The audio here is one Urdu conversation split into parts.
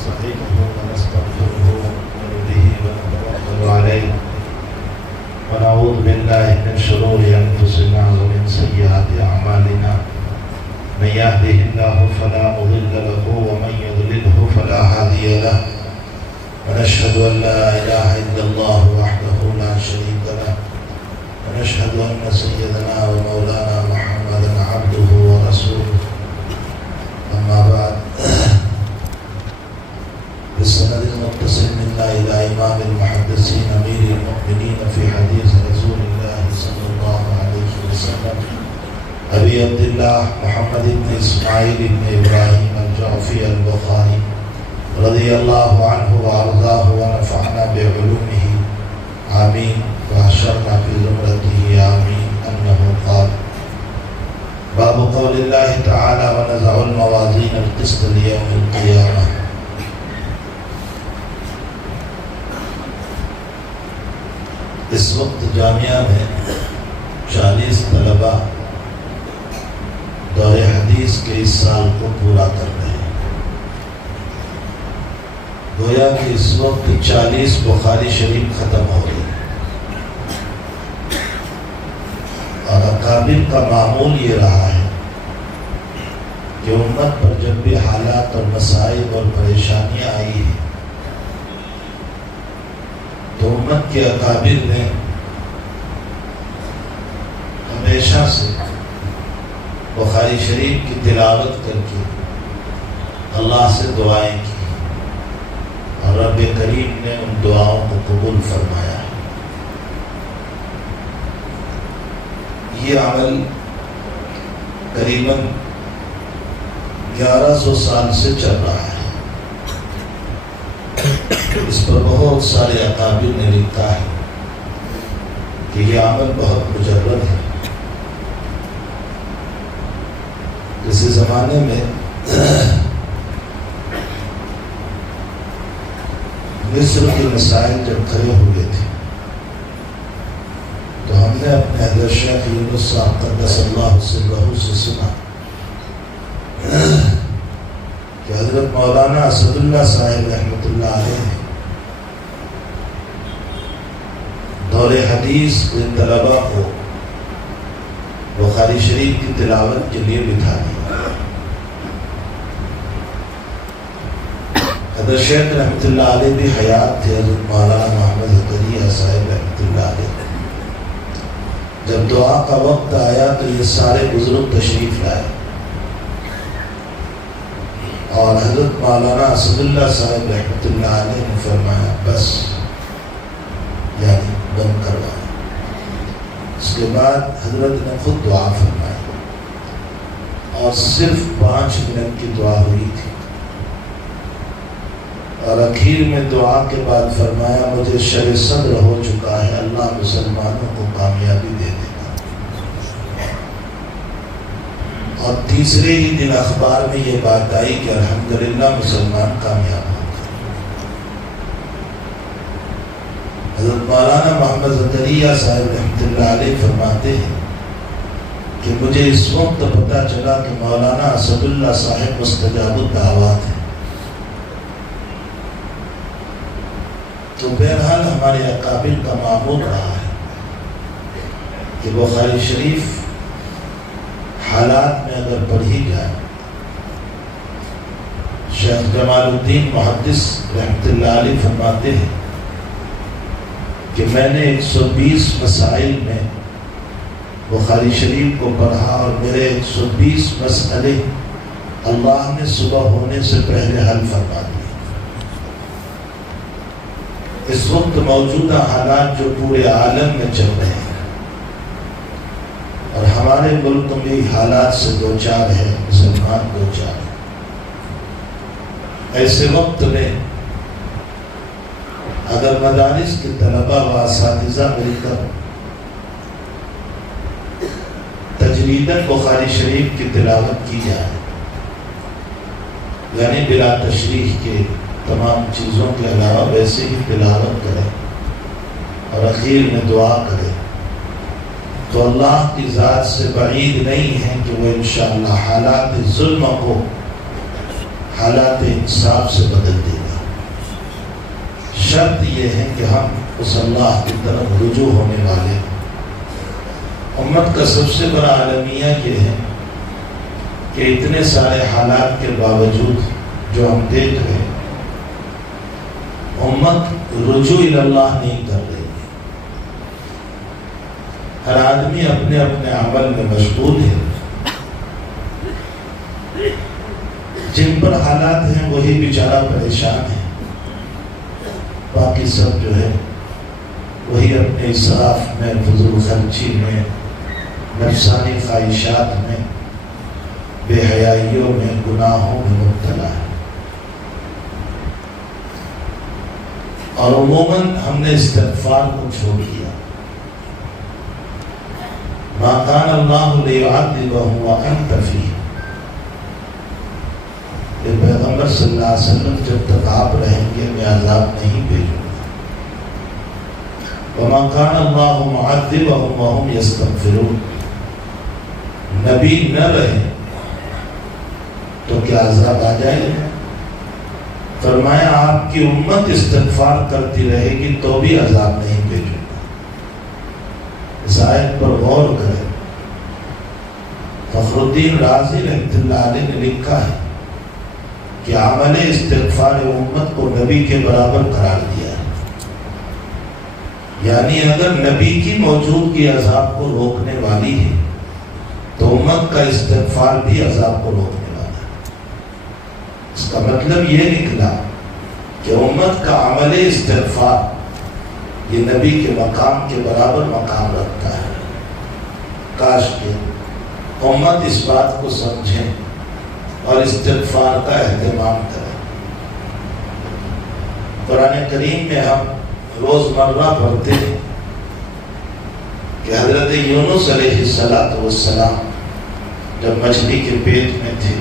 ونستعينه ونستغفره ونؤمن به ونتوكل عليه ونعوذ بالله من شرور أنفسنا ومن سيئات أعمالنا من يهده الله فلا مضل له ومن يضلله فلا هادي له ونشهد أن لا إله إلا الله وحده لا شريك له ونشهد أن سيدنا ومولانا محمدا عبده ورسوله أما بعد بالسند المتصل منا إلى إمام المحدثين أمير المؤمنين في حديث رسول الله صلى الله عليه وسلم أبي عبد الله محمد بن إسماعيل بن إبراهيم الجعفي البخاري رضي الله عنه وأرضاه ونفعنا بعلومه آمين وحشرنا في زمرته آمين أنه قال باب قول الله تعالى ونزع الموازين القسط ليوم القيامة. اس وقت جامعہ میں 40 طلبہ دور حدیث کے اس سال کو پورا کر رہے ہیں. گویا کہ اس وقت 40 بخاری شریف ختم ہو گئے اور اکابر کا معمول یہ رہا ہے کہ امت پر جب بھی حالات اور مسائل اور پریشانیاں آئی ہیں تو امت کے اکابر نے ہمیشہ سے بخاری شریف کی تلاوت کر کے اللہ سے دعائیں کی اور رب کریم نے ان دعاؤں کو قبول فرمایا. یہ عمل قریباً 1100 سال سے چل رہا ہے. اس پر بہت سارے اکابر نے لکھا ہے کہ یہ عمل بہت مجرد ہے. کسی زمانے میں مصر کے مسائل جب کھڑے ہوئے تھے تو ہم نے اپنے حضرت شیخ یونس صاحب قدس اللہ سرہ سے سنا کہ حضرت مولانا اسد اللہ صاحب رحمۃ اللہ علیہ نے دور حدیث کے طلبہ کو بخاری شریف کی تلاوت کے لیے بٹھا دیا. حضرت شیخ رحمۃ اللہ علیہ بھی حیات تھے. حضرت مولانا محمد زکریا صاحب رحمۃ اللہ علیہ جب دعا کا وقت آیا تو یہ سارے بزرگ تشریف لائے اور حضرت مولانا اسد اللہ صاحب رحمۃ اللہ علیہ نے فرمایا بس یعنی بند کروایا. اس کے بعد حضرت نے خود دعا فرمائی اور صرف 5 منٹ کی دعا ہوئی تھی اور اخیر میں دعا کے بعد فرمایا مجھے شر صدر ہو چکا ہے, اللہ مسلمانوں کو کامیابی دے دے گا. اور تیسرے ہی دن اخبار میں یہ بات آئی کہ الحمدللہ مسلمان کامیاب ہو گئے. حضرت مولانا محمد زکریا صاحب رحمۃ اللہ علیہ فرماتے ہیں کہ مجھے اس وقت پتہ چلا کہ مولانا اسد اللہ صاحب مستجاب الدعوات ہیں. تو بہرحال ہمارے اکابر کا معمول رہا ہے کہ بخاری شریف حالات میں اگر پڑھی جائے. شیخ جمال الدین محدث رحمۃ اللہ علیہ فرماتے ہیں کہ میں نے 120 مسائل میں بخاری شریف کو پڑھا اور میرے 120 مسئلے اللہ نے صبح ہونے سے پہلے حل فرما دیے. اس وقت موجودہ حالات جو پورے عالم میں چل رہے ہیں اور ہمارے ملک میں حالات سے دوچار ہے, مسلمان دوچار ہے. ایسے وقت میں اگر مدارس کے طلبہ و اساتذہ مل کر تجریداً بخاری شریف کی تلاوت کی جائے یعنی بلا تشریح کے تمام چیزوں کے علاوہ ویسے ہی تلاوت کریں اور اخیر میں دعا کریں تو اللہ کی ذات سے بعید نہیں ہے کہ وہ انشاءاللہ حالات ظلم کو حالات انصاف سے بدل دے گا۔ شرط یہ ہے کہ ہم اس اللہ کی طرف رجوع ہونے والے۔ امت کا سب سے بڑا المیہ یہ ہے کہ اتنے سارے حالات کے باوجود جو ہم دیکھ رہے ہیں، امت رجوع اللہ نہیں کر رہی ہے۔ ہر آدمی اپنے اپنے عمل میں مشغول ہے۔ جن پر حالات ہیں وہی بیچارہ پریشان ہے، باقی سب جو ہے وہی اپنے اسراف میں، فضول خرچی میں، نفسانی خواہشات میں، بے حیائیوں میں، گناہوں میں مبتلا ہے۔ اور عموماً ہم نے استغفار کو چھوڑ دیا۔ ما کان اللہ لیعذبہم وانت فیہم، کہ پیغمبر صلی اللہ علیہ وسلم جب تک آپ رہیں گے میں عذاب نہیں بھیجوں گا۔ وما کان اللہ معذبہم وہم یستغفرون، نبی نہ رہے تو کیا عذاب آ جائے گا؟ فرمایا آپ کی امت استغفار کرتی رہے گی تو بھی عذاب نہیں بھیجوں گا۔ اس آیت پر غور کریں۔ فخر الدین رازی رحمۃ اللہ علیہ نے لکھا ہے کہ عمل استغفار امت کو نبی کے برابر قرار دیا ہے، یعنی اگر نبی کی موجودگی عذاب کو روکنے والی ہے تو امت کا استغفار بھی عذاب کو روکنے والا ہے۔ اس کا مطلب یہ نکلا کہ امت کا عمل استغفار یہ نبی کے مقام کے برابر مقام رکھتا ہے۔ کاش کہ امت اس بات کو سمجھے اور استغفار کا اہتمام کرے۔ قرآن کریم میں ہم روزمرہ پڑھتے ہیں کہ حضرت یونس علیہ السلام جب مچھلی کے پیٹ میں تھے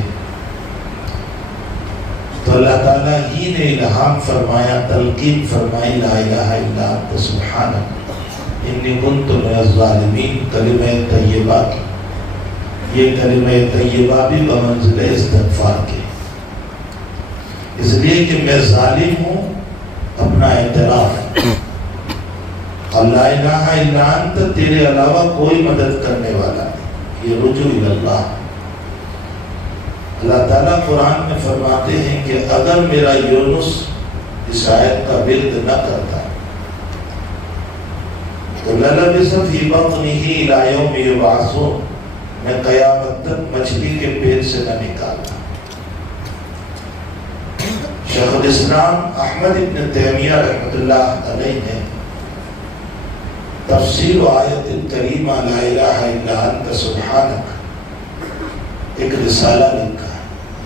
تو اللہ تعالیٰ ہی نے الہام فرمایا، تلقین فرمائی، لا الہ الا انت سبحانک انی کنت من الظالمین۔ کلمہ طیبہ کی یہ کلمہ طیبہ بھی بمنزلہ استغفار کے، اس لیے کہ میں ظالم ہوں، اپنا اعتراف، لا الہ الا انت، تیرے علاوہ کوئی مدد کرنے والا نہیں، یہ رجوع اللہ۔ اللہ تعالیٰ قرآن میں فرماتے ہیں کہ اگر میرا یونس اس آیت کا ورد نہ کرتا تو للبث فی بطنہ الی یوم یبعثون، میں قیامت تک مچھلی کے پیٹ سے نہ نکالتا۔ شیخ الاسلام احمد ابن تیمیہ رحمۃ اللہ علیہ نے تفسیر آیت الکریمہ لا الہ الا انت سبحانک ایک رسالہ لکھا ہے،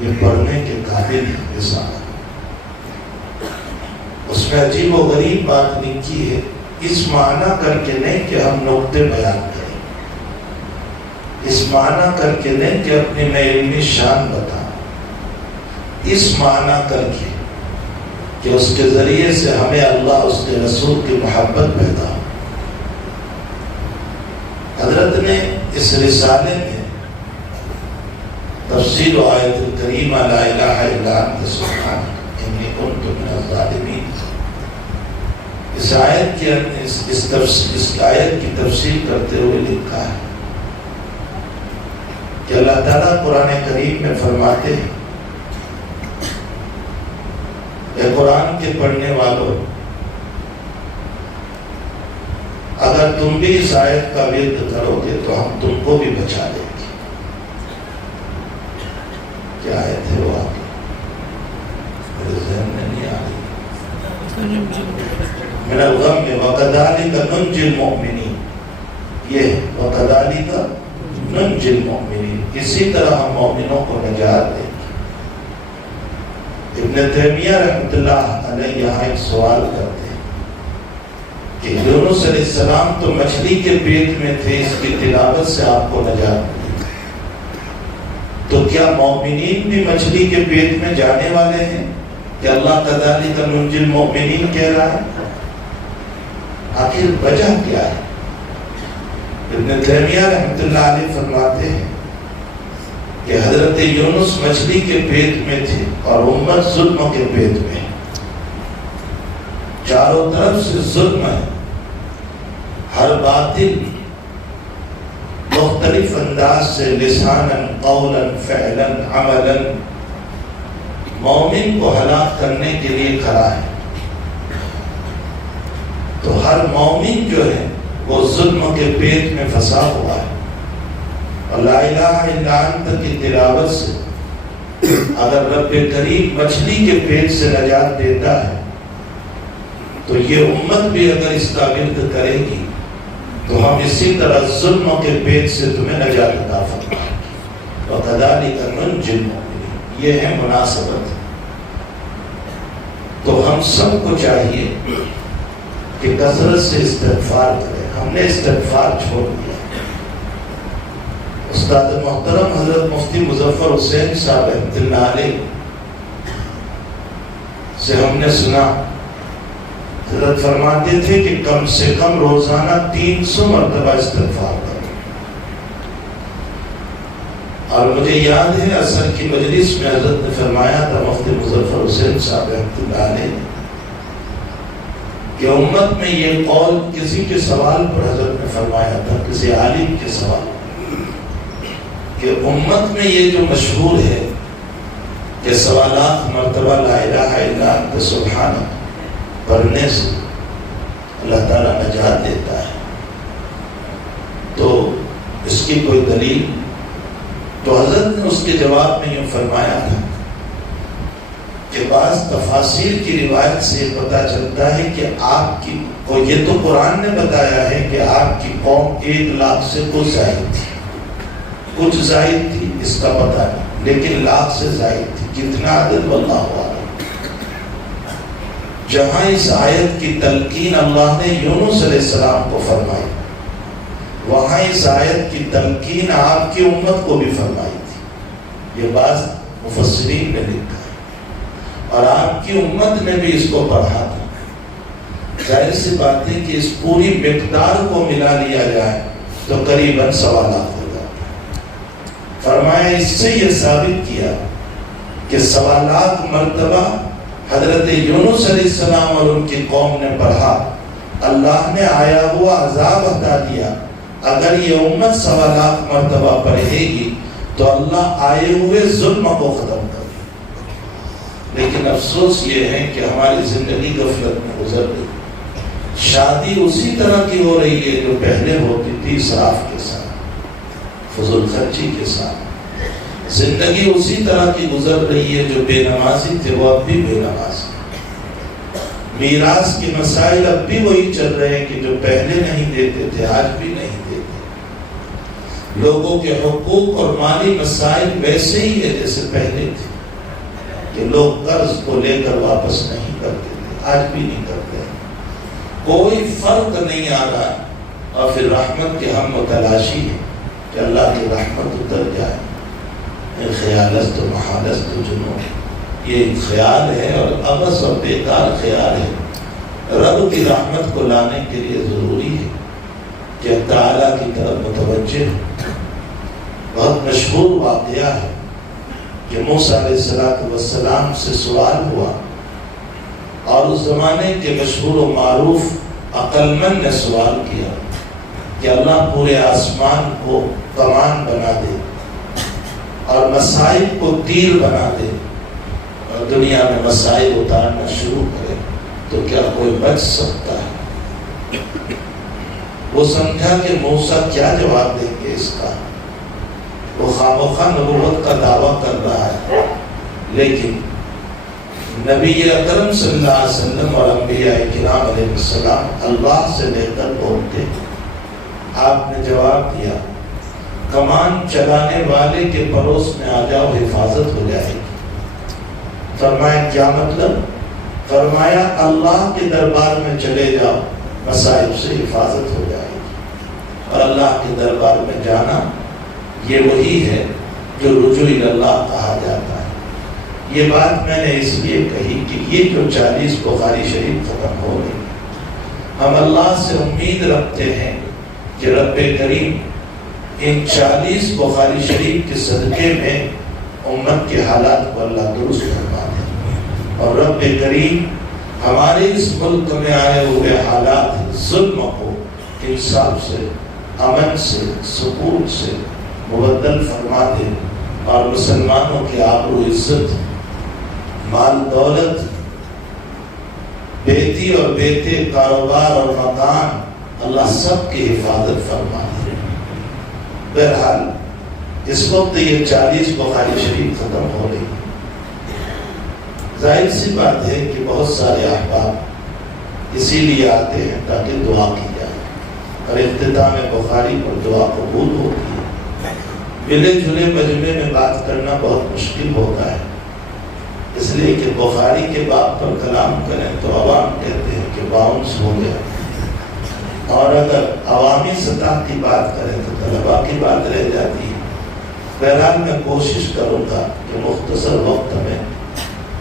یہ پڑھنے کے قابل رسالہ۔ اس میں عجیب و غریب بات لکھی ہے، اس معنی کر کے نہیں کہ ہم نقطے بیان کریں، اس معنی کر کے نہیں کہ اپنی میں علمی شان بتائیں، اس معنی کر کے کہ اس کے ذریعے سے ہمیں اللہ اس کے رسول کی محبت پیدا ہو۔ حضرت نے اس رسالے میں تفسیر آیت الکریمہ لا الہ الا انت سبحانک انی کنت من الظالمین، اس آیت کی تفسیر کرتے ہوئے لکھا ہے کہ اللہ تعالیٰ قرآن کریم میں فرماتے ہیں، اے قرآن کے پڑھنے والوں، اگر تم بھی اس آیت کا ورد کرو گے تو ہم تم کو بھی بچا دیں گے۔ کیا آیت ہے وہ آگے میرے ذہن میں نہیں آ رہی۔ من الغم وَكَذَلِكَ نُنْجِي الْمُؤْمِنِينَ، یہ وَكَذَلِكَ نُنْجِي الْمُؤْمِنِينَ، اسی طرح ہم مومنوں کو نجات دیں گے۔ ابن تیمیہ رحمۃ اللہ علیہ یہاں ایک سوال کرتے ہیں کہ یونس علیہ السلام تو مچھلی کے پیٹ میں تھے، اس کی تلاوت سے آپ کو نجات ملی، تو کیا مومنین بھی مچھلی کے پیٹ میں جانے والے ہیں کہ اللہ کذالک ننجی المؤمنین کہہ رہا ہے؟ آخر وجہ کیا ہے؟ ابن تیمیہ رحمۃ اللہ علیہ فرماتے ہیں کہ حضرت یونس مچھلی کے پیٹ میں تھے اور امت ظلموں کے پیٹ میں، چاروں طرف سے ظلم ہے، ہر باطل مختلف انداز سے لساناً، قولاً، فعلاً، عملاً مومن کو ہلاک کرنے کے لیے کھڑا ہے۔ تو ہر مومن جو ہے وہ ظلم کے پیٹ میں پھنسا ہوا ہے، اور لا الہ الا انت کی تلاوت سے اگر رب کریم مچھلی کے پیٹ سے نجات دیتا ہے تو یہ امت بھی اگر اس کا ورد کرے گی تو ہم اسی طرح ظلم کے پیٹ سے تمہیں نجات عطا فرمائیں گے۔ وَكَذَلِكَ نُنْجِي الْمُؤْمِنِينَ، یہ ہے مناسبت۔ تو ہم سب کو چاہیے کہ کثرت سے استغفار کریں۔ ہم نے استغفار چھوڑ دیا۔ استاد محترم حضرت مفتی مظفر حسین صاحب رحمۃ اللہ علیہ سے ہم نے سنا، حضرت فرماتے تھے کہ کم سے کم روزانہ 300 مرتبہ استغفار کریں۔ اور مجھے یاد ہے عصر کی مجلس میں حضرت نے فرمایا تھا، مفتی مظفر حسین صاحب رحمۃ اللہ علیہ نے، کہ امت میں یہ قول کسی کے سوال پر حضرت نے فرمایا تھا، کسی عالم کے سوال، کہ امت میں یہ جو مشہور ہے کہ 1.25 مرتبہ لا الہ الا انت سبحانک پڑھنے سے اللہ تعالیٰ نجات دیتا ہے، تو اس کی کوئی دلیل؟ تو حضرت نے اس کے جواب میں یوں فرمایا تھا کہ بعض تفاسیر کی روایت سے پتہ چلتا ہے کہ آپ کی کو، یہ تو قرآن نے بتایا ہے کہ آپ کی قوم 1 لاکھ سے کچھ زائد تھی، کچھ زائد تھی، اس کا پتہ نہیں، لیکن لاکھ سے زائد تھی، کتنا عدد واللہ اعلم۔ جہاں اس آیت کی تلقین اللہ نے یونس علیہ السلام کو فرمائی، وہاں اس آیت کی تلقین آپ کی امت کو بھی فرمائی تھی، یہ بعض مفسرین نے لکھا ہے، اور آپ کی امت نے بھی اس کو پڑھا تھا۔ ظاہر سی بات ہے کہ اس پوری مقدار کو ملا لیا جائے تو قریباً 1.25 لاکھ ہو جاتا ہے۔ فرمایا اس سے یہ ثابت کیا کہ 1.25 لاکھ مرتبہ حضرت یونس علیہ السلام اور ان کی قوم نے پڑھا، اللہ نے آیا ہوا عذاب ہٹا دیا۔ اگر یہ امت 1.25 لاکھ مرتبہ پڑھے گی تو اللہ آئے ہوئے ظلم کو ختم کر دے۔ لیکن افسوس یہ ہے کہ ہماری زندگی غفلت میں گزر گئی۔ شادی اسی طرح کی ہو رہی ہے جو پہلے ہوتی تھی، اسراف کے ساتھ، فضول خرچی کے ساتھ۔ زندگی اسی طرح کی گزر رہی ہے، جو بے نمازی تھے وہ اب بھی بے نمازی۔ میراث کے مسائل اب بھی وہی چل رہے ہیں کہ جو پہلے نہیں دیتے تھے آج بھی نہیں دیتے۔ لوگوں کے حقوق اور مالی مسائل ویسے ہی ہے جیسے پہلے تھے، کہ لوگ قرض کو لے کر واپس نہیں کرتے تھے، آج بھی نہیں کرتے۔ کوئی فرق نہیں آ رہا، اور پھر رحمت کے ہم متلاشی ہیں کہ اللہ کی رحمت اتر جائے۔ خیالست و محالست و جنون، یہ خیال ہے اور عبث اور بیکار خیال ہے۔ رب کی رحمت کو لانے کے لیے ضروری ہے کہ تعالیٰ کی طرف متوجہ ہو۔ بہت مشہور واقعہ ہے کہ موسیٰ علیہ السلام سے سوال ہوا، اور اس زمانے کے مشہور و معروف عقل مند نے سوال کیا کہ اللہ پورے آسمان کو کمان بنا دے اور مسائل کو تیر بنا دے اور دنیا میں مسائل اتارنا شروع کرے تو کیا کوئی بچ سکتا ہے؟ وہ سمجھا کہ موسیٰ کیا جواب دیں گے اس کا، وہ خامخواہ نبوت کا دعویٰ کر رہا ہے، لیکن نبی اکرم صلی اللہ علیہ وسلم اور انبیاء کرام علیہ السلام اللہ سے لے کر بولتے۔ آپ نے جواب دیا، کمان چلانے والے کے پڑوس میں آ جاؤ، حفاظت ہو جائے گی۔ فرمایا کیا مطلب؟ فرمایا اللہ کے دربار میں چلے جاؤ، مصائب سے حفاظت ہو جائے گی۔ اور اللہ کے دربار میں جانا یہ وہی ہے جو رجوع اللہ کہا جاتا ہے۔ یہ بات میں نے اس لیے کہی کہ یہ جو 40 بخاری شریف ختم ہو گئی، ہم اللہ سے امید رکھتے ہیں کہ رب کریم ان 40 بخاری شریف کے صدقے میں امت کے حالات کو اللہ درست فرما دے، اور رب کریم ہمارے اس ملک میں آئے ہوئے حالات ظلم کو انصاف سے، امن سے، سکون سے مبدل فرما دے، اور مسلمانوں کی آبرو عزت، مال دولت، بیٹی اور بیٹے، کاروبار اور مکان، اللہ سب کی حفاظت فرما دے۔ بہرحال اس وقت یہ 40 بخاری شریف ختم ہو رہی، ظاہر سی بات ہے کہ بہت سارے احباب اسی لیے آتے ہیں تاکہ دعا کی جائے، اور اختتام بخاری پر دعا قبول ہوتی ہے۔ ملے جلے مجمع میں بات کرنا بہت مشکل ہوتا ہے، اس لیے کہ بخاری کے باب پر کلام کریں تو عوام کہتے ہیں کہ باؤنس ہو گیا، اور اگر عوامی سطح کی بات کریں تو طلباء کی بات رہ جاتی ہے۔ بہرحال میں کوشش کروں گا کہ مختصر وقت میں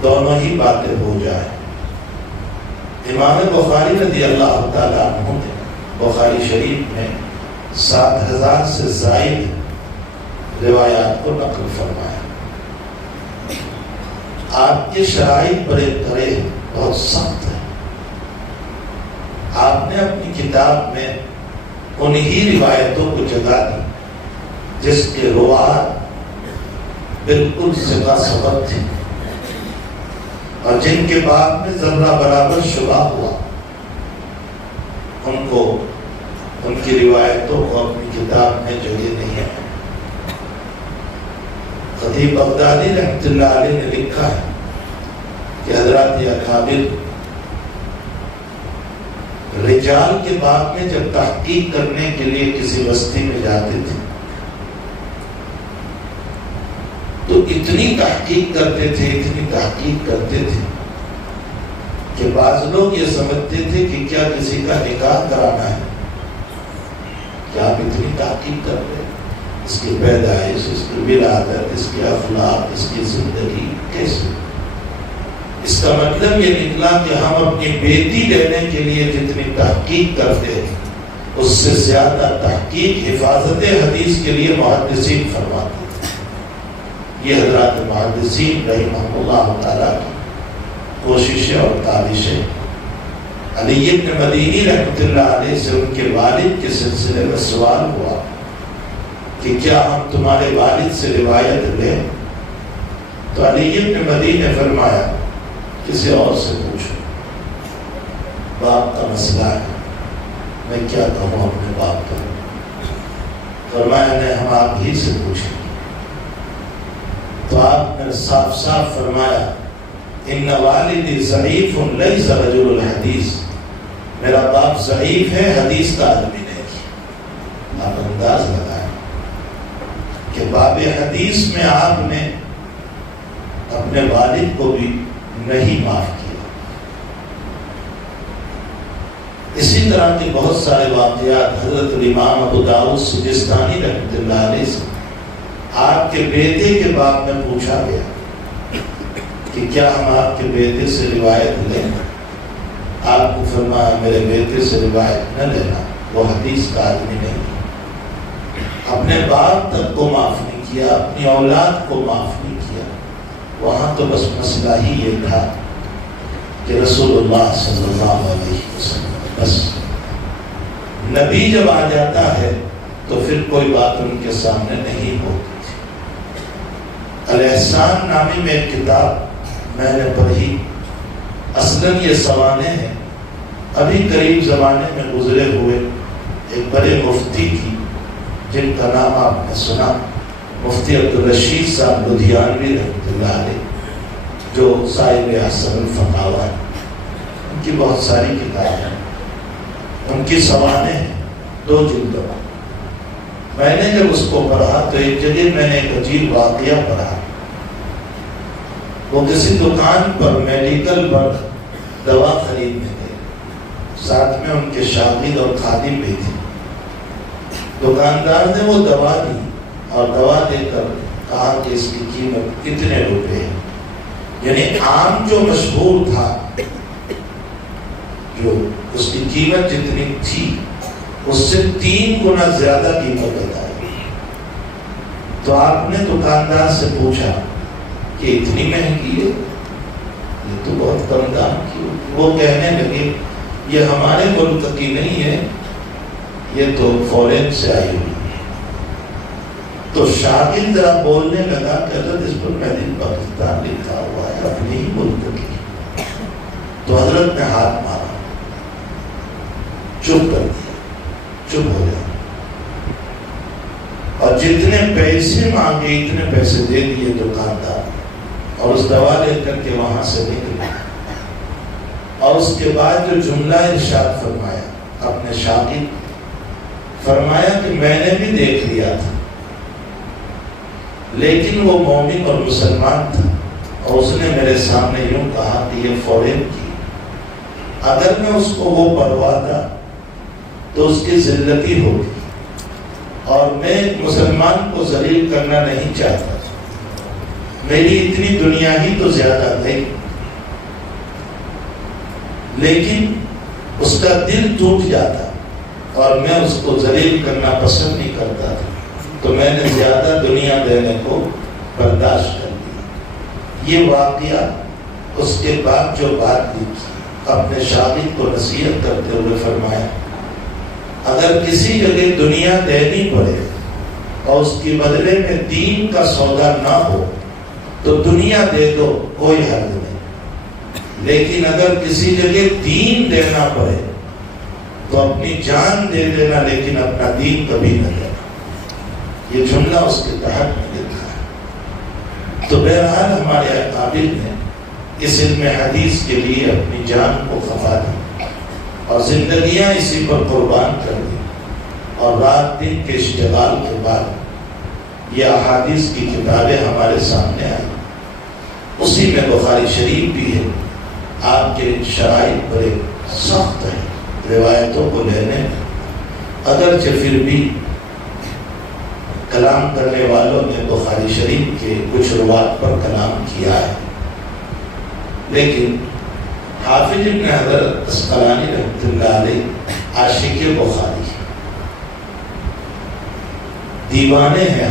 دونوں ہی باتیں ہو جائیں۔ امام بخاری رضی اللہ تعالیٰ عنہ نے بخاری شریف میں 7000 سے زائد روایات کو نقل فرمایا۔ آپ کے شرائط بڑے کڑے، بہت سخت ہیں۔ آپ نے اپنی کتاب میں انہی روایتوں کو جگہ دی جس کے روایت بالکل ثقہ ثبت تھی، اور جن کے باب میں ذرہ برابر شبہ ہوا ان کی روایتوں کو اپنی کتاب میں جگہ نہیں ہے۔ خطیب بغدادی رحمۃ اللہ علیہ نے لکھا ہے کہ حضرات اکابر رجال کے باب میں جب تحقیق کرنے کے لیے کسی بستی میں جاتے تھے تو اتنی تحقیق کرتے تھے کہ بعض لوگ یہ سمجھتے تھے کہ کیا کسی کا نکاح کرانا ہے، کیا آپ اتنی تحقیق کر رہے ہیں، اس کی پیدائش، اس کی ولادت، اس کی اخلاق، اس کی زندگی کیسے؟ اس کا مطلب یہ نکلا کہ ہم اپنی بیٹی لینے کے لیے جتنی تحقیق کرتے ہیں اس سے زیادہ تحقیق حفاظت حدیث کے لیے محدثین فرماتے ہیں۔ یہ حضرات محدثین رحمہ اللہ تعالیٰ کی کوششیں اور تابشیں۔ علی بن مدینی رحمۃ اللہ علیہ سے ان کے والد کے سلسلے میں سوال ہوا کہ کیا ہم تمہارے والد سے روایت لیں؟ تو علی بن مدینی نے فرمایا کسی اور سے پوچھو، باپ کا مسئلہ ہے، میں کیا کہوں اپنے باپ کا؟ فرمایا نہیں، ہم آپ ہی سے پوچھیں۔ تو آپ نے صاف صاف فرمایا ان والدی ضعیف لیس رجل الحدیث، میرا باپ ضعیف ہے، حدیث کا آدمی نہیں۔ آپ انداز لگائیں کہ باب حدیث میں آپ نے اپنے والد کو بھی نہیں معاف کیا۔ اسی طرح کے بہت سارے واقعات حضرت الامام ابو داؤد سجستانی رحمۃ اللہ علیہ سے آپ کے بیٹے کے باب میں پوچھا گیا کہ کیا ہم آپ کے بیٹے سے روایت لیں؟ آپ کو فرمایا میرے بیٹے سے روایت نہ لینا، وہ حدیث کا آدمی نہیں۔ اپنے باپ تک کو معاف نہیں کیا، اپنی اولاد کو معاف نہیں کیا۔ وہاں تو بس مسئلہ ہی یہ تھا کہ رسول اللہ صلی اللہ علیہ وسلم، بس نبی جب آ جاتا ہے تو پھر کوئی بات ان کے سامنے نہیں ہوتی تھی۔ الاحسان نامی میں ایک کتاب میں نے پڑھی، اصلاً یہ سوانے ہیں، ابھی قریب زمانے میں گزرے ہوئے ایک بڑے مفتی تھی جن کا نام آپ نے سنا، مفتی عبدالرشید صاحب لدھیانوی رحمۃ اللہ علیہ، جو صاحب احسن الفتاوی، ان کی بہت ساری کتابیں ہیں، ان کی سوانے ہیں 2 جلدوں۔ میں نے جب اس کو پڑھا تو ایک جگہ میں نے ایک عجیب واقعہ پڑھا۔ وہ کسی دکان پر میڈیکل پر دوا خریدنے گئے، ساتھ میں ان کے شاگرد اور خادم بھی تھے۔ دکاندار نے وہ دوا دی اور دوا دے کر کہا کہ اس کی قیمت کتنے روپے ہے، یعنی عام جو مشہور تھا، جو اس کی قیمت جتنی تھی اس سے 3 گنا زیادہ قیمت بتائی۔ تو آپ نے دکاندار سے پوچھا کہ اتنی مہنگی ہے، یہ تو بہت کم دام کی۔ وہ کہنے لگے یہ ہمارے ملک کی نہیں ہے، یہ تو فورن سے آئی ہوئی ہے۔ تو شاگرد ذرا بولنے لگا کہ حضرت اس پر میڈ ان پاکستان لکھا ہوا ہے، اپنے ہی ملک کی۔ تو حضرت نے ہاتھ مارا، چپ کر دیا، چپ ہو گیا، اور جتنے پیسے مانگے اتنے پیسے دے دیے دکاندار، اور اس دوا لے کر کے وہاں سے نکلے۔ اور اس کے بعد جو جملہ ارشاد فرمایا اپنے شاگرد، فرمایا کہ میں نے بھی دیکھ لیا تھا، لیکن وہ مومن اور مسلمان تھا، اور اس نے میرے سامنے یوں کہا کہ یہ فورن کی، اگر میں اس کو وہ پڑھواتا تو اس کی ذلتی ہوگی، اور میں ایک مسلمان کو ذلیل کرنا نہیں چاہتا، میری اتنی دنیا ہی تو زیادہ نہیں، لیکن اس کا دل ٹوٹ جاتا اور میں اس کو ذلیل کرنا پسند نہیں کرتا تھا، تو میں نے زیادہ دنیا دینے کو برداشت کر لیا۔ یہ واقعہ اس کے بعد جو بات لکھی اپنے شاگرد کو نصیحت کرتے ہوئے فرمایا، اگر کسی جگہ دنیا دینی پڑے اور اس کی بدلے میں دین کا سودا نہ ہو تو دنیا دے دو، کوئی حرج نہیں، لیکن اگر کسی جگہ دین دینا پڑے تو اپنی جان دے دینا، لیکن اپنا دین کبھی نہ دینا۔ یہ جملہ اس کے تحت میں لکھا ہے۔ تو بہرحال ہمارے اکابر نے اس علم حدیث کے لیے اپنی جان کو خفا دی اور زندگیاں اسی پر قربان کر دی، اور رات دن کے اشتغال کے بعد یہ احادیث کی کتابیں ہمارے سامنے آئی۔ اسی میں بخاری شریف بھی ہے۔ آپ کے شرائط بڑے سخت ہیں روایتوں کو لینے میں، اگرچہ پھر بھی کلام کرنے والوں نے بخاری شریف کے کچھ روایت پر کلام کیا ہے، لیکن حافظ ابن حجر عسقلانی رحمۃ اللہ علیہ عاشق بخاری دیوانے ہیں۔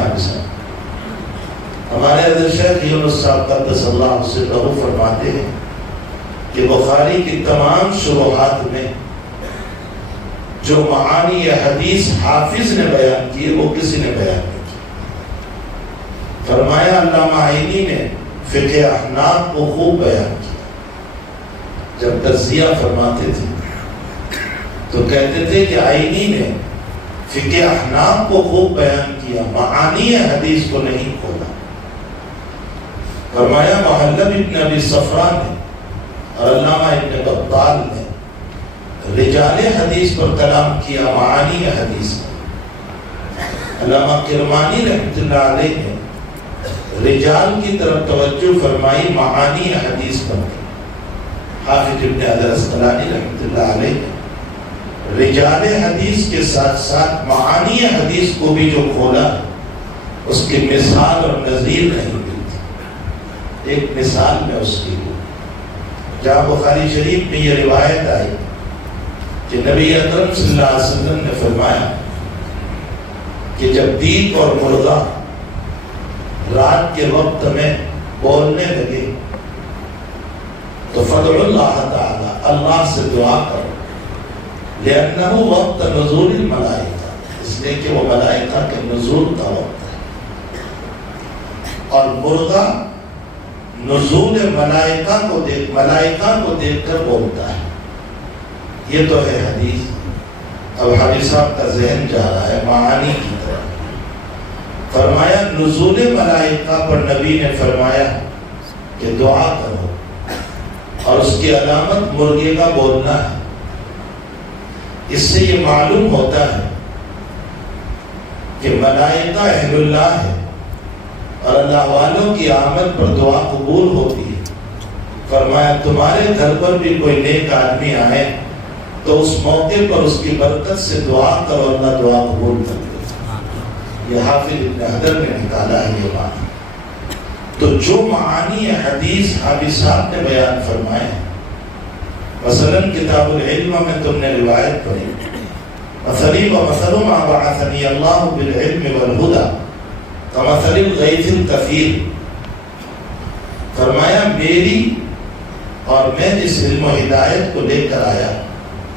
ہمارے حضرت شیخ یونس صاحب قدس اللہ سرہ فرماتے ہیں کہ بخاری کی تمام شروحات میں جو معانی حدیث حافظ نے بیان کیے وہ کسی نے بیان نہیں کیا۔ فرمایا علامہ عینی نے فقہ احناف کو خوب بیان کیا، جب تجزیہ فرماتے تھے تو کہتے تھے کہ عینی نے فقہ احناف کو خوب بیان کیا، معانی حدیث کو نہیں کھولا۔ فرمایا محلب ابن ابی صفرا نے اور علامہ ابن بطال نے رجال حدیث پر کلام کیا، معانی حدیث پر۔ علامہ کرمانی رحمۃ اللہ علیہ نے رجال کی طرف توجہ فرمائی، معانی حدیث پر۔ حافظ ابن حجر عسقلانی رحمۃ اللہ علیہ نے رجال حدیث کے ساتھ ساتھ معانی حدیث کو بھی جو کھولا، اس کی مثال اور نظیر نہیں ملتی۔ ایک مثال میں اس کی جہاں بخاری شریف میں یہ روایت آئی کہ نبی اکرم صلی اللہ علیہ وسلم نے فرمایا کہ جب دیگ اور مرغا رات کے وقت میں بولنے لگے تو فدعوا اللہ تعالی، اللہ سے دعا کرو، لأنہ وقت نزول الملائکہ، اس لیے کہ وہ ملائکہ کے نزول کا وقت ہے، اور مرغا نزول ملائکہ کو دیکھ کر بولتا ہے۔ یہ تو ہے حدیث۔ اب حافظ صاحب کا ذہن جا رہا ہے معانی کی طرف۔ فرمایا نزول ملائکہ پر نبی نے فرمایا کہ دعا کرو، اور اس کی علامت مرغے کا بولنا ہے۔ اس سے یہ معلوم ہوتا ہے کہ ملائکہ اہل اللہ ہے اور اللہ والوں کی آمد پر دعا قبول ہوتی ہے۔ فرمایا تمہارے گھر پر بھی کوئی نیک آدمی آئے تو اس موقع پر اس کی برکت سے دعا کرو، اللہ دعا قبول کر لے۔ یہ حافظ ابن حجر نے نکالا ہے یہ بات۔ تو جو معانی حدیث حافظ صاحب نے بیان فرمائے، مثلا کتاب العلم میں تم نے روایت پڑھی، مثلی و مثل ما بعثنی اللہ بالعلم والہدی کمثل الغیث الکثیر، فرمایا میری اور میں جس علم و ہدایت کو لے کر آیا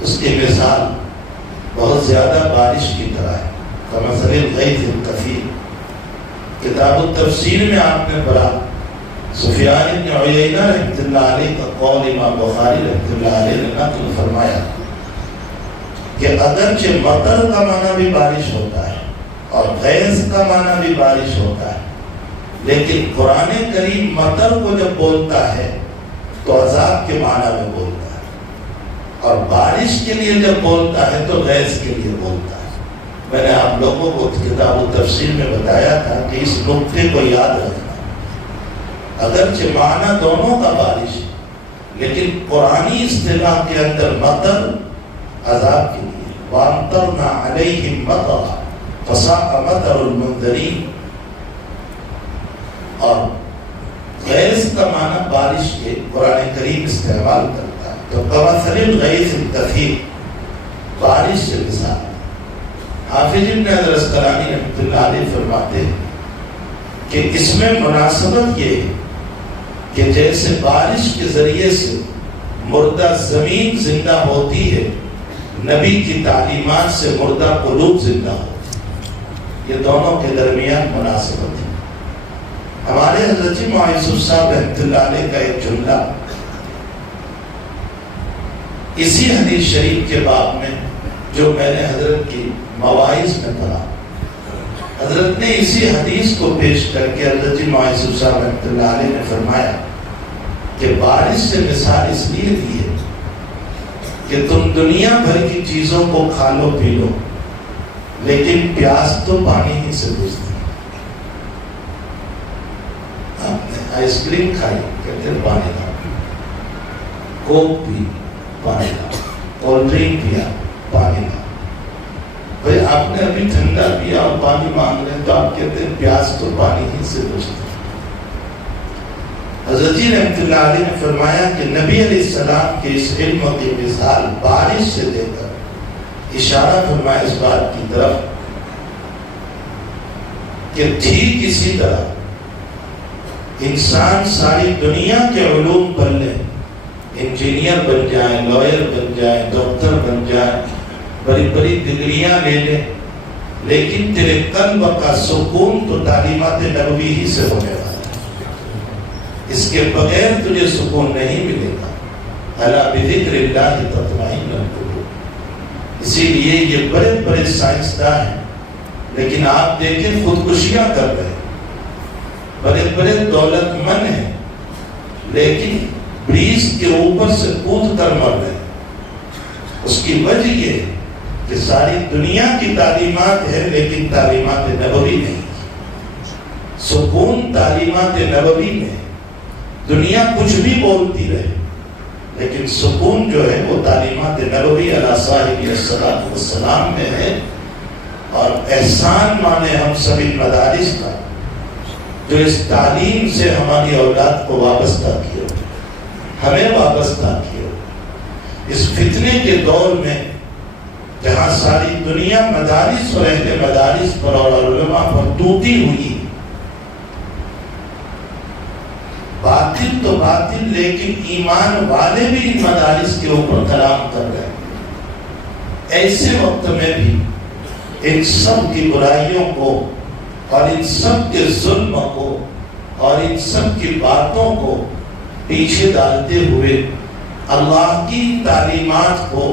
اس کی مثال بہت زیادہ بارش کی طرح ہے. کمثل الغیث الکثیر. کتاب التفسیر میں آپ نے پڑھا سفیان بن عیینہ رحمۃ اللہ علیہ کا قول امام بخاری رحمۃ اللہ علیہ نے نقل فرمایا کہ اگرچہ مطر کا معنی بھی بارش ہوتا ہے اور غیث کا معنی بھی بارش ہوتا ہے، لیکن قرآن کریم مطر کو جب بولتا ہے تو عذاب کے معنی میں بولتا ہے، اور بارش کے لیے جب بولتا ہے تو غیث کے لیے بولتا ہے. میں نے آپ لوگوں کو کتاب التفسیر میں بتایا تھا کہ اس نقطے کو یاد رکھنا. اگرچہ معنی دونوں کا بارش ہے، لیکن قرآنی اصطلاح کے اندر مطر عذاب کے لیے وَأَمْطَرْنَا عَلَيْهِمْ مَطَرًا فَسَاءَ مَطَرُ الْمُنذَرِينَ، اور غیث کا معنی بارش کے قرآن کریم استعمال کرتا ہے. تو کمثل الغیث الکثیر، بارش سے مثال. حافظ ابن حجر اسقلانی رحمۃ اللہ علیہ فرماتے ہیں کہ اس میں مناسبت یہ ہے کہ جیسے بارش کے ذریعے سے مردہ زمین زندہ ہوتی ہے، نبی کی تعلیمات سے مردہ قلوب زندہ ہوتی ہے. یہ دونوں کے درمیان مناسبت ہے. ہمارے حضرت معاذ صاحب رحمۃ اللہ علیہ کا ایک جملہ اسی حدیث شریف کے باب میں جو میں نے حضرت کی مواعظ میں پڑھا، حضرت نے اسی حدیث کو پیش کر کے حضرت معاذ صاحب رحمۃ اللہ علیہ نے فرمایا کہ بارش سے مثال اس لیے دی ہے کہ تم دنیا بھر کی چیزوں کو کھا لو پی لو، لیکن پیاس تو پانی ہی سے بجھتی ہے. آپ نے آئس کریم کھائی، کہتے ہیں پانی لا، کوک پی پانی لا، کولڈ ڈرنک پیا پانی لا. بھائی آپ نے ابھی ٹھنڈا پیا اور پانی مانگ رہے ہیں تو آپ کہتے ہیں پیاس تو پانی ہی سے بجھتی ہے. حضرت رحمۃ اللہ علیہ نے فرمایا کہ نبی علیہ السلام کے اس علم کی مثال بارش سے دے کر اشارہ فرمایا اس بات کی طرف کہ ٹھیک اسی طرح انسان ساری دنیا کے علوم پڑھ لے، انجینئر بن جائیں، لائر بن جائیں، ڈاکٹر بن جائیں، بڑی بڑی ڈگریاں لے لیں، لیکن تیرے قلب کا سکون تو تعلیمات نبوی ہی سے ہونے والا ہے. اس کے بغیر تجھے سکون نہیں ملے گا. الا بذکر اللہ تطمئن القلوب. اسی لیے یہ بڑے بڑے سائنسداں ہیں، لیکن آپ دیکھیں خودکشیاں کر رہے ہیں. بڑے بڑے دولت مند ہیں، لیکن بریج کے اوپر سے کود کر مر رہے ہیں. اس کی وجہ یہ ہے کہ ساری دنیا کی تعلیمات ہے لیکن تعلیمات نبوی نہیں. سکون تعلیمات نبوی میں. دنیا کچھ بھی بولتی رہے لیکن سکون جو ہے وہ تعلیمات نبوی علیہ صاحب الصلاۃ والسلام میں ہے. اور احسان مانے ہم سبھی مدارس کا جو اس تعلیم سے ہماری اولاد کو وابستہ کیا، ہمیں وابستہ کیا. اس فتنے کے دور میں جہاں ساری دنیا مدارس اور اہل مدارس پر اور علماء پر ٹوٹی ہوئی، باطل تو باطل لیکن ایمان والے بھی ان مدارس کے اوپر کلام کر رہے ہیں، ایسے وقت میں بھی ان سب کی برائیوں کو اور ان سب کے ظلم کو اور ان سب کی باتوں کو پیچھے ڈالتے ہوئے اللہ کی تعلیمات کو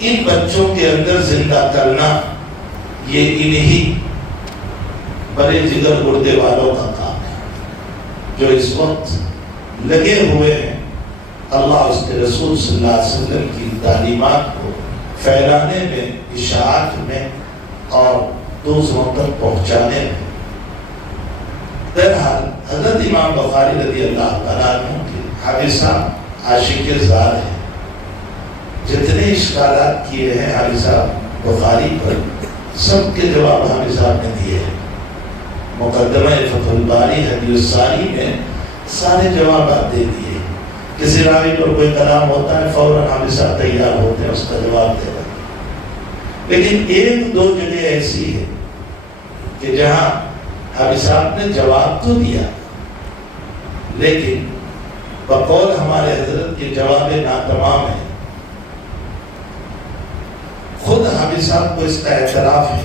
ان بچوں کے اندر زندہ کرنا، یہ انہی بڑے جگر گردے والوں کا کام ہے جو اس وقت لگے ہوئے ہیں اللہ اس کے رسول صلی اللہ علیہ وسلم کی تعلیمات کو پھیلانے میں، اشاعت میں اور دوسروں تک پہنچانے میں. بہرحال حضرت امام بخاری رضی اللہ تعالیٰ عنہ کے حافظ صاحب عاشق زار ہیں. جتنے اشکالات کیے ہیں حافظ صاحب بخاری پر، سب کے جواب حافظ صاحب نے دیے ہیں. مقدمہ فتح الباری حدیث الساری میں سارے جوابات دے دیے. کسی راوی پر کوئی کلام ہوتا ہے فوراً حافظ صاحب تیار ہوتے ہیں اس کا جواب دے. لیکن ایک دو جگہ ایسی ہے کہ جہاں حافظ صاحب نے جواب تو دیا، لیکن بقول ہمارے حضرت کے جواب ناتمام ہے۔ خود حافظ صاحب کو اس کا اعتراف ہے،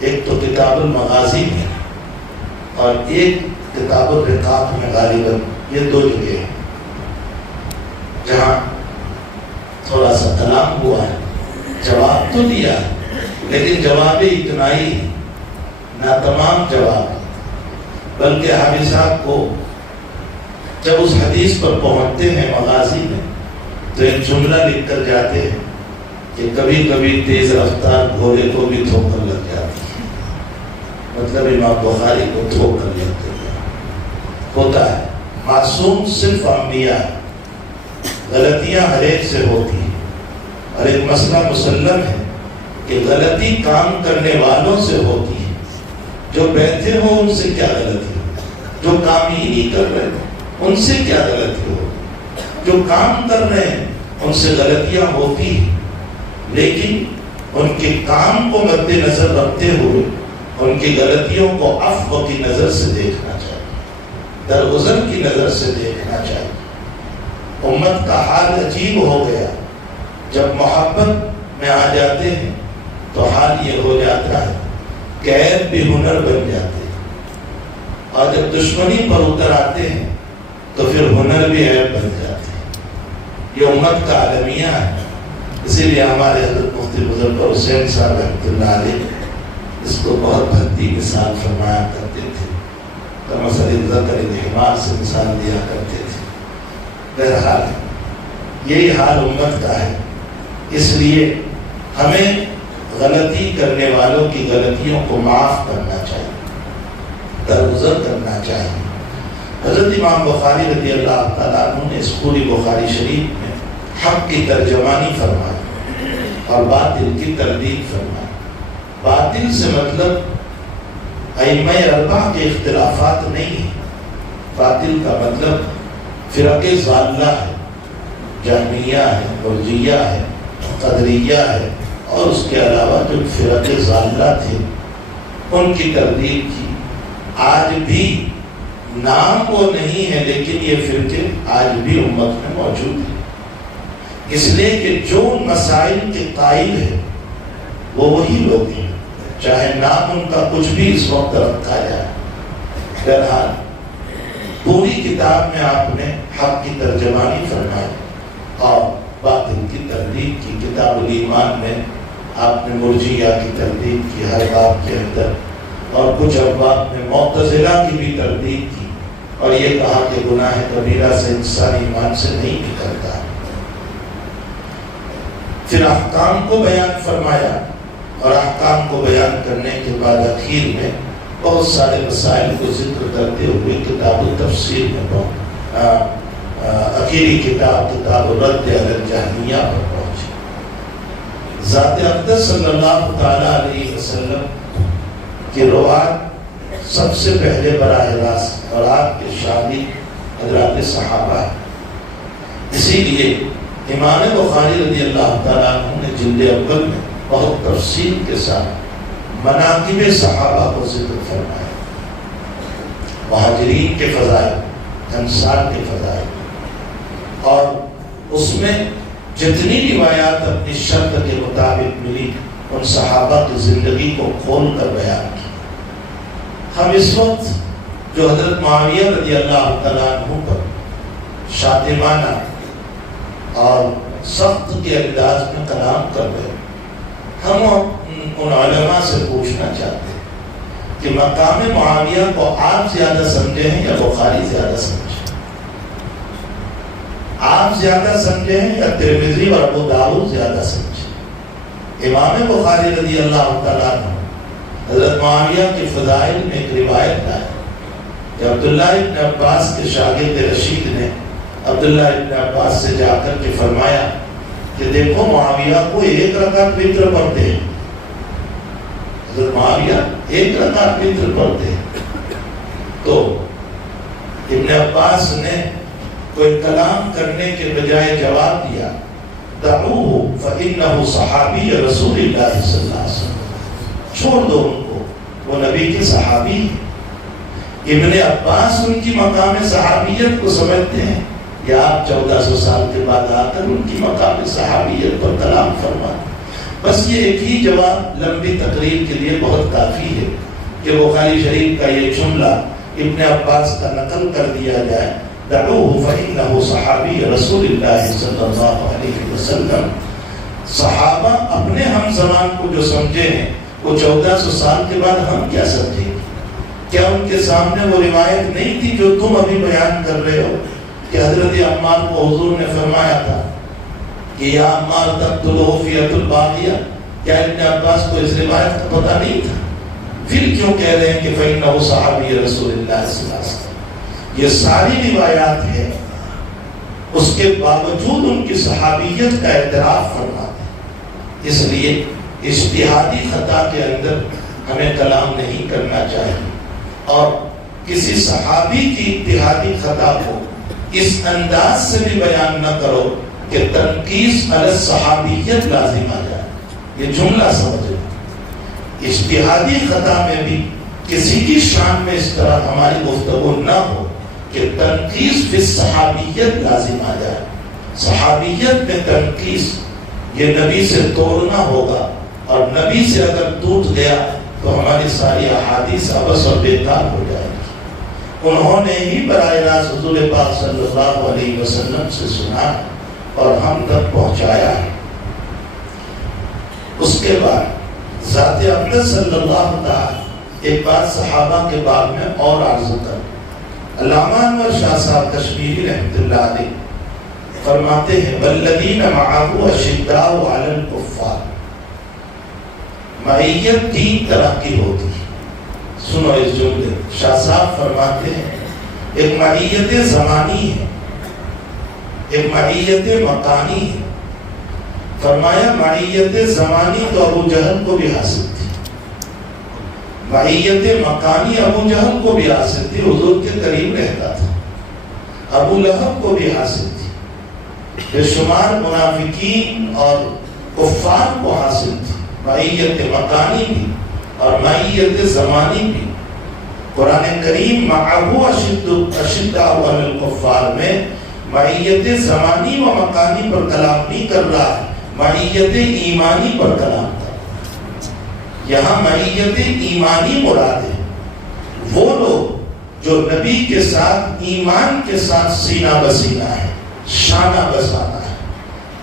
ایک تو کتاب المغازی میں اور ایک کتاب الرقاق میں، غالباً یہ دو جگہ ہیں جہاں تھوڑا سا کلام ہوا ہے۔ جواب تو دیا ہے لیکن جواب اتنائی نہ تمام جواب، بلکہ حافظ صاحب کو جب اس حدیث پر پہنچتے ہیں مغازی میں تو ایک جملہ لکھ کر جاتے ہیں کہ کبھی کبھی تیز رفتار گھوڑے کو بھی ٹھوکر لگ جاتی ہے، مطلب امام بخاری کو ٹھوکر لگتے ہوتا ہے۔ معصوم صرف انبیاء، غلطیاں ہر ایک سے ہوتی ہیں، اور ایک مسئلہ مسلم ہے کہ غلطی کام کرنے والوں سے ہوتی ہے، جو بیٹھے ہو ان سے کیا غلطی ہو، جو کام ہی نہیں کر رہے ان سے کیا غلطی ہو، جو کام کر رہے ہیں ان سے غلطیاں ہوتی ہیں، لیکن ان کے کام کو مد نظر رکھتے ہوئے ان کی غلطیوں کو عفو کی نظر سے دیکھنا چاہیے، درگزر کی نظر سے دیکھنا چاہیے۔ امت کا حال عجیب ہو گیا، جب محبت میں آ جاتے ہیں تو حال یہ ہو جاتا ہے کہ عیب بھی ہنر بن جاتے ہیں، اور جب دشمنی پر اتر آتے ہیں تو پھر ہنر بھی عیب بن جاتے ہیں۔ یہ امت کا عالمیہ ہے، اسی لیے ہمارے حضرت مفتی مظفر حسین صاحب رحمۃ اللہ علیہ اس کو بہت بھتی مثال فرمایا کرتے تھے، کمثل الذکر الحمار سے مثال دیا کرتے تھے۔ بہرحال یہی حال امت کا ہے، اس لیے ہمیں غلطی کرنے والوں کی غلطیوں کو معاف کرنا چاہیے، درگزر کرنا چاہیے۔ حضرت امام بخاری رضی اللہ تعالیٰ عنہ نے اس پوری بخاری شریف میں حق کی ترجمانی فرمائی اور باطل کی تردید فرمائی۔ باطل سے مطلب ائمہ اربعہ کے اختلافات نہیں ہیں، باطل کا مطلب فرق ضالہ ہے، جہمیہ ہے، مرجیہ ہے، قدریہ ہے، اور اس کے علاوہ جو فرق ضالہ تھے ان کی تردید کی۔ آج بھی نام وہ نہیں ہے لیکن یہ فرقے آج بھی امت میں موجود ہیں، اس لیے کہ جو مسائل کے قائل ہیں وہ وہی لوگ ہیں، چاہے نام ان کا کچھ بھی اس وقت رکھا جائے۔ بہرحال پوری کتاب میں آپ نے حق کی ترجمانی فرمائی اور باطل کی تردید کی۔ کتاب الایمان میں آپ نے مرجیہ کی تردید کی ہر باب کے اندر، اور کچھ ابواب میں معتزلہ کی بھی تردید کی، اور یہ کہا کہ گناہ کبیرہ سے انسان ایمان سے نہیں نکلتا۔ پھر احکام کو بیان فرمایا، اور احکام کو بیان کرنے کے بعد اخیر میں بہت سارے مسائل کو ذکر کرتے ہوئے کتاب التفسیر میں اخیری کتاب الرد علی الجہمیہ پر پہنچے۔ ذات اقدس صلی اللہ تعالیٰ علیہ وسلم کی روایت سب سے پہلے براہ راست اور آپ کے شادی حضرات صحابہ ہے، اسی لیے امام بخاری رضی اللہ تعالیٰ عنہ نے جلد اول میں بہت تفصیل کے ساتھ مناقب صحابہ کو ذکر فرمایا، مہاجرین کے فضائل، انصار کے فضائل، اور اس میں جتنی روایات اپنی شرط کے مطابق ملی ان صحابہ کی زندگی کو کھول کر بیان کی۔ ہم اس وقت جو حضرت معاویہ رضی اللہ تعالیٰ عنہ پر شاطمانہ اور سخت کے انداز میں کلام کر رہے، ہم ان علماء سے پوچھنا چاہتے ہیں کہ مقام معاویہ کو آپ زیادہ سمجھے ہیں یا بخاری زیادہ سمجھے؟ آپ زیادہ سمجھے ہیں یا ترمذی اور ابو داؤد زیادہ سمجھے؟ امام بخاری رضی اللہ تعالیٰ عنہ حضرت معاویہ کے فضائل میں ایک روایت ہے کہ عبداللہ ابن عباس کے شاگرد رشید نے عبداللہ ابن عباس سے جا کر کے فرمایا کہ دیکھو معاویہ کو ایک رکعت وتر پڑھتے ہیں، حضرت معاویہ ایک رکعت وتر پڑھتے ہیں۔ تو ابن عباس نے کوئی کلام کرنے کے بجائے جواب دیا، دعوہ فإنہ صحابی رسول اللہ صلی اللہ علیہ وسلم، چھوڑ دو ان کو، وہ نبی کے صحابی ہیں. ابن عباس ان کی مقام صحابیت کو سمجھتے ہیں یا آپ 1400 سال کے بعد آ کر ان کی مقام صحابیت پر کلام فرماتے. بس یہ ایک ہی جواب لمبی تقریر کے لیے بہت کافی ہے کہ بخاری شریف کا یہ جملہ ابن عباس کا نقل کر دیا جائے دعوه فإنه صحابی رسول اللہ صلی اللہ علیہ وسلم. صحابہ اپنے ہم زمان کو جو سمجھے ہیں وہ 1400 سال کے بعد ہم کیا سمجھیں گے؟ کیا ان کے سامنے وہ روایت نہیں تھی جو تم ابھی بیان کر رہے ہو کہ حضرت عمار کو حضور نے فرمایا تھا کہ یا عمار تقتلہ فیۃ الباغیہ؟ کیا ابن عباس کو اس روایت کا پتہ نہیں تھا؟ پھر کیوں کہہ رہے ہیں کہ فإنہ صحابی رسول اللہ صلی اللہ علیہ وسلم؟ یہ ساری روایات ہیں، اس کے باوجود ان کی صحابیت کا اعتراف فرماتے ہیں. اس لیے اجتہادی خطا کے اندر ہمیں کلام نہیں کرنا چاہیے اور کسی صحابی کی اجتہادی خطا کو اس انداز سے بھی بیان نہ کرو کہ تنقیص علی الصحابیت لازم آ جائے. یہ جملہ سمجھو. اجتہادی خطا میں بھی کسی کی شان میں اس طرح ہماری گفتگو نہ ہو کہ تنقیص فی الصحابیت لازم آ جائے. صحابیت میں تنقیص یہ نبی سے توڑنا ہوگا اور نبی سے اگر ٹوٹ گیا تو ہماری ساری احادیث عبث اور بیکار ہو جائے گی. انہوں نے ہی براہ راست حضور پاک صلی اللہ علیہ وسلم سے سنا اور ہم تک پہنچایا ہے. اس کے بعد ذات اقدس صلی اللہ تعالی ایک بات صحابہ کے باب میں اور عرض کر. علامہ انور شاہ صاحب کشمیری رحمۃ اللہ علیہ فرماتے ہیں والذین معه اشداء علی الکفار. معیت 3 طرح کی ہوتی ہے. سنو اس جملے. شاہ صاحب فرماتے ہیں ایک معیت زمانی ہے، ایک معیت مکانی ہے. فرمایا معیت زمانی تو ابو جہل کو بھی حاصل تھی، معیت مکانی ابو جہل کو بھی حاصل تھی، حضور کے قریب رہتا تھا. ابو لہب کو بھی حاصل تھی، بے شمار منافقین اور کفار کو حاصل تھی. معیت مکانی بھی اور معیت زمانی بھی. قرآن کریم معه اشداء علی الکفار میں معیت زمانی و مکانی پر کلام نہیں کر رہا ہے، معیت ایمانی پر کلام کر رہا ہے. یہاں معیت ایمانی مراد ہے وہ لوگ جو نبی کے ساتھ ایمان کے ساتھ سینہ بسینہ ہے، شانہ بسانہ ہے،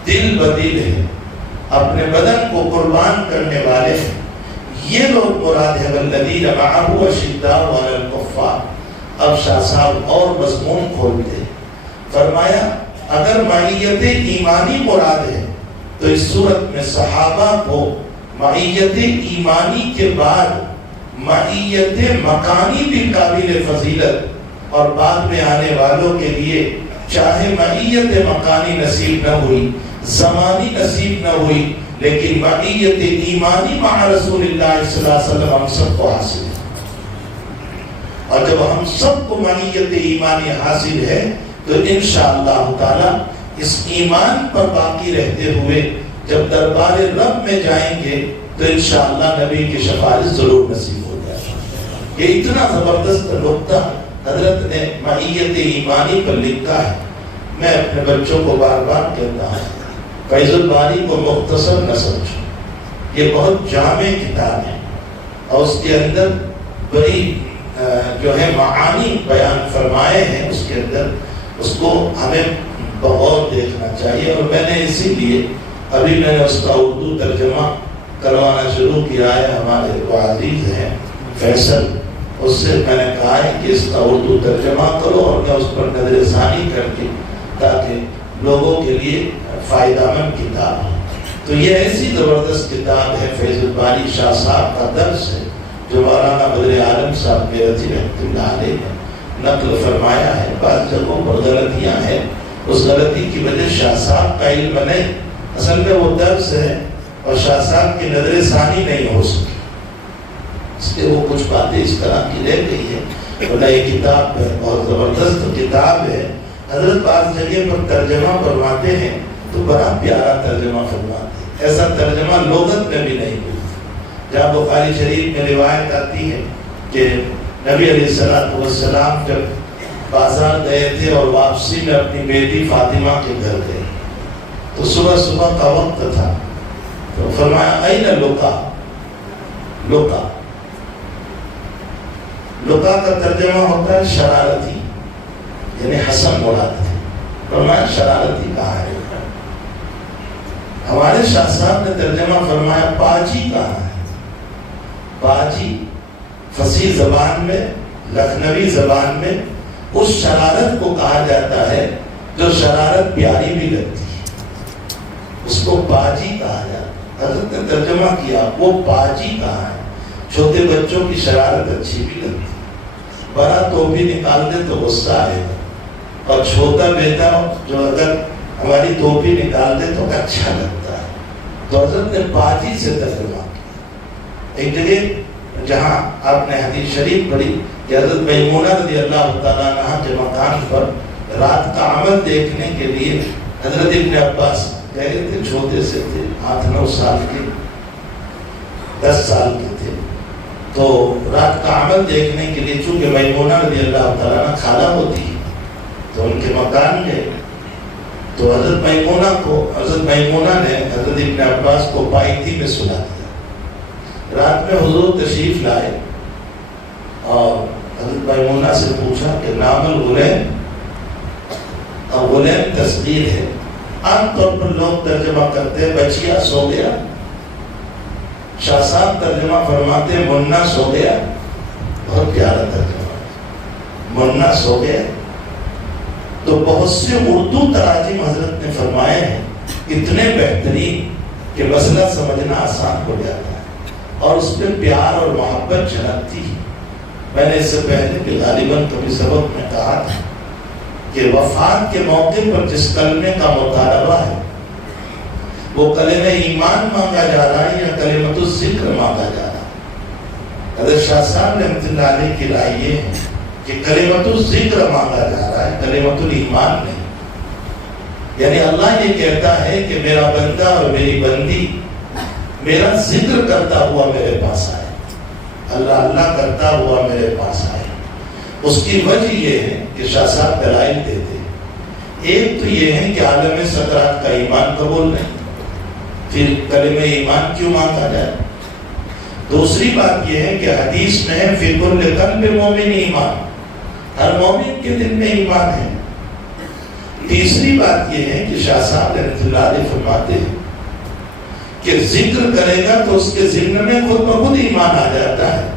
دل بدل ہے، اپنے بدن کو قربان کرنے والے ہیں. یہ لوگ مراد ہے والذین معه اشداء علی الکفار. اب شاہ صاحب اور مضمون کھولتے، فرمایا اگر معیت ایمانی مراد ہے تو اس صورت میں صحابہ کو معیت ایمانی کے بعد معیت مکانی بھی قابل فضیلت اور بعد میں آنے والوں کے لیے چاہے معیت مکانی نصیب نہ ہوئی، زمانی نصیب نہ ہوئی، لیکن معیت ایمانی مع رسول اللہ صلی اللہ علیہ وسلم ہم سب کو حاصل ہے. اور جب ہم سب کو معیت ایمانی حاصل ہے تو انشاءاللہ تعالی اس ایمان پر باقی رہتے ہوئے جب دربار رب میں جائیں گے تو انشاءاللہ نبی کی شفاعت ضرور نصیب ہو جائے. یہ اتنا زبردست نقطہ حضرت نے معیت ایمانی پر لکھا ہے. میں اپنے بچوں کو بار بار کہتا ہوں فیض الباری کو مختصر نہ سمجھو، یہ بہت جامع کتاب ہے اور اس کے اندر بڑی جو ہے معانی بیان فرمائے ہیں. اس کے اندر اس کو ہمیں بغور دیکھنا چاہیے. اور میں نے اسی لیے ابھی میں نے اس کا اردو ترجمہ کروانا شروع کیا ہے. ہمارے وہ عزیز ہیں فیصل، اس سے میں نے کہا ہے کہ اس کا اردو ترجمہ کرو اور میں اس پر نظر ثانی کر کے تاکہ لوگوں کے لیے فائدہ مند کتاب ہے. تو یہ ایسی زبردست کتاب ہے فیض الباری شاہ صاحب کا درس ہے جو مولانا بدر عالم صاحب میرٹھی رحمۃ اللہ علیہ نے نقل فرمایا ہے. بعض جگہوں پر غلطیاں ہیں، اس غلطی کی وجہ شاہ صاحب کا علم نہیں، اصل میں وہ درس ہے اور شاہ صاحب کی نظر ثانی نہیں ہو سکی، اس لیے وہ کچھ باتیں اس طرح کی رہ گئی ہے. ورنہ یہ کتاب بہت زبردست کتاب ہے. حضرت بعض جگہ پر ترجمہ فرماتے ہیں تو بڑا پیارا ترجمہ فرماتے ہیں، ایسا ترجمہ لغت میں بھی نہیں ملتا. جہاں بخاری شریف میں روایت آتی ہے کہ نبی علیہ السلام جب بازار گئے تھے اور واپسی میں اپنی بیٹی فاطمہ کے گھر گئے تو صبح صبح کا وقت تھا، تو فرمایا این لقا، لقا، لقا کا ترجمہ ہوتا ہے شرارتی، یعنی حسن مراد ہے، فرمایا شرارتی کہاں ہے؟ ہمارے شاہ صاحب نے ترجمہ فرمایا پاجی کہاں ہے؟ پاجی فصیح زبان میں، لکھنوی زبان میں اس شرارت کو کہا جاتا ہے جو شرارت پیاری بھی لگتی ہے، اس کو پاجی کہا جاتا ہے۔ حضرت نے ترجمہ کیا وہ پاجی کہاں ہے؟ چھوٹے بچوں کی شرارت اچھی بھی لگتی ہے، بڑا تو بھی نکال دے تو غصہ آئے گا، اور چھوٹا بیٹا جو اگر ہماری ٹوپی نکال دے تو اچھا لگتا ہے۔ تو حضرت نے پاجی سے ترجمہ کیا۔ ایک جگہ جہاں آپ نے حدیث شریف پڑھی کہ حضرت میمونہ رضی اللہ تعالیٰ عنہ کے مکان پر رات کا عمل دیکھنے کے لیے حضرت ابن عباس گئے تھے، چھوٹے سے تھے، 8-9 سال کے، 10 سال کے تھے، تو رات کا عمل دیکھنے کے لیے چونکہ میمونہ رضی اللہ تعالیٰ عنہ خالہ ہوتی ہے تو ان کے مکان گئے، تو حضرت میمونہ نے حضرت ابن عباس کو پائیتی میں سلا دیا۔ رات میں حضور تشریف لائے اور حضرت میمونہ سے پوچھا کہ نام الغلیم، اور غلیم تصغیر ہے، عام طور پر لوگ ترجمہ کرتے ہیں بچیا سو گیا، شاہ صاحب ترجمہ فرماتے ہیں منا سو گیا، بہت پیارا ترجمہ، منا سو گیا۔ تو بہت سے اردو تراجم حضرت نے فرمائے ہیں اتنے بہترین کہ مسئلہ سمجھنا آسان ہو جاتا ہے اور اس میں پیار اور محبت جھلکتی ہے۔ میں نے اس سے پہلے کہ غالباً کبھی سبق میں کہا تھا کہ وفات کے موقع پر جس کلمے کا مطالبہ ہے وہ کلمہ ایمان مانگا جا رہا ہے یا کلمۃ الذکر مانگا جا رہا ہے؟ حضرت شاہ صاحب رحمۃ اللہ علیہ کی رائے یہ ہے کہ کلمۃ الذکر مانگا جا رہا ہے، کلمۃ الایمان نہیں۔ یعنی اللہ یہ کہتا ہے کہ میرا بندہ اور میری بندی میرا ذکر کرتا ہوا میرے پاس آئے، اللہ اللہ کرتا ہوا میرے پاس آئے۔ اس کی وجہ یہ ہے کہ شاہ صاحب دلائل دیتے، ایک تو یہ ہے کہ عالم سکرات کا ایمان قبول نہیں، پھر کلمہ ایمان کیوں مانگا جائے؟ دوسری بات یہ ہے کہ حدیث میں ہے فی کل قلب مومن ایمان، ہر مومن کے دل میں ایمان ہے۔ تیسری بات یہ ہے کہ شاہ صاحب رحمۃ اللہ علیہ فرماتے ہیں کہ ذکر کرے گا تو اس کے ذہن میں خود بخود ایمان آ جاتا ہے،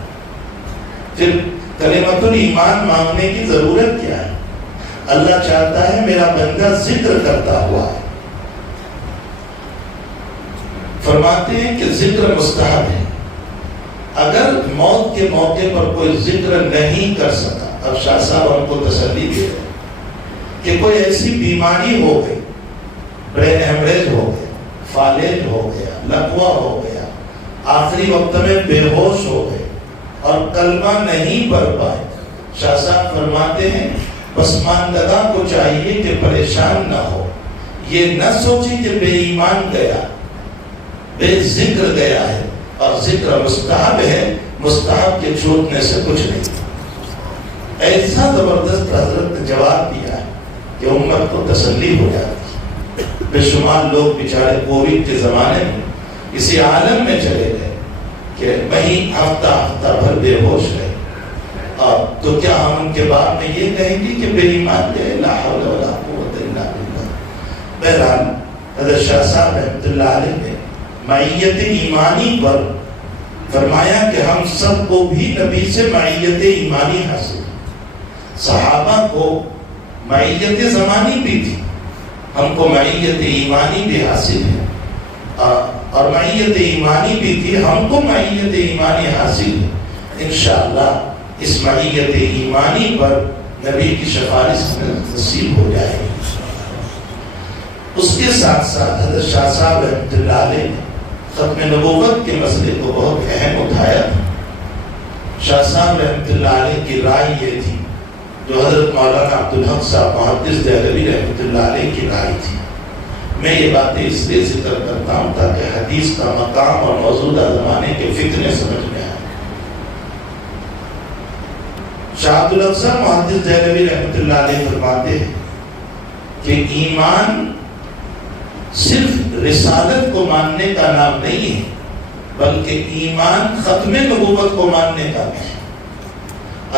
پھر کلمۃ الایمان مانگنے کی ضرورت کیا ہے؟ اللہ چاہتا ہے میرا بندہ ذکر کرتا ہوا ہے۔ فرماتے ہیں کہ ذکر مستحب ہے، اگر موت کے موقع پر کوئی ذکر نہیں کر سکا، اب شاہ صاحب ہم کو تسلی دے رہے کہ کوئی ایسی بیماری ہو گئی، برین ہیمریج ہو گیا، فالج ہو گیا، لقوہ ہو گیا، آخری وقت میں بے ہوش ہو گئے اور کلمہ نہیں پڑھ پائے، شاہ صاحب فرماتے ہیں پسماندگان کو چاہیے کہ پریشان نہ ہو، یہ نہ سوچے کہ بے ایمان گیا، بے ذکر گیا ہے، اور ذکر مستحب ہے، مستحب کے چھوٹنے سے کچھ نہیں۔ ایسا زبردست حضرت نے جواب دیا ہے کہ امت کو تسلی ہو جاتی۔ بے شمار لوگ بیچارے کووڈ کے زمانے میں اسی عالم میں چلے گئے کہ وہیں ہفتہ بھر بے ہوش رہے، اور تو کیا ہم ان کے بارے میں یہ کہیں گے کہ بے ایمان گئے؟ لا حول ولا قوت الا باللہ۔ بہرحال حضرت شاہ صاحب رحمۃ اللہ علیہ نے معیت ایمانی پر فرمایا کہ ہم سب کو بھی نبی سے معیت ایمانی حاصل، صحابہ کو معیت زمانی بھی تھی، ہم کو معیت ایمانی بھی حاصل ہے، اور معیت ایمانی بھی تھی، ہم کو معیت ایمانی حاصل ہے۔ انشاءاللہ اس معیت ایمانی پر نبی کی سفارش میں نصیب ہو جائے گی۔ اس کے ساتھ ساتھ حضرت شاہ صاحب رحمۃ اللہ علیہ نے ختم نبوت کے مسئلے کو بہت اہم اٹھایا تھا۔ شاہ صاحب رحمۃ اللہ علیہ کی رائے یہ تھی، جو حضرت مولانا عبدالحق صاحب محدث دہلوی رحمۃ اللہ علیہ کی رائے تھی، میں یہ باتیں اس لیے ذکر کرتا ہوں تاکہ حدیث کا مقام اور موجودہ زمانے کے فتنے سمجھ میں آئے۔ شاہ عبد الافضل محدث دہلوی رحمۃ اللہ علیہ فرماتے ہیں کہ ایمان صرف رسالت کو ماننے کا نام نہیں ہے، بلکہ ایمان ختم نبوت کو ماننے کا نہیں ہے۔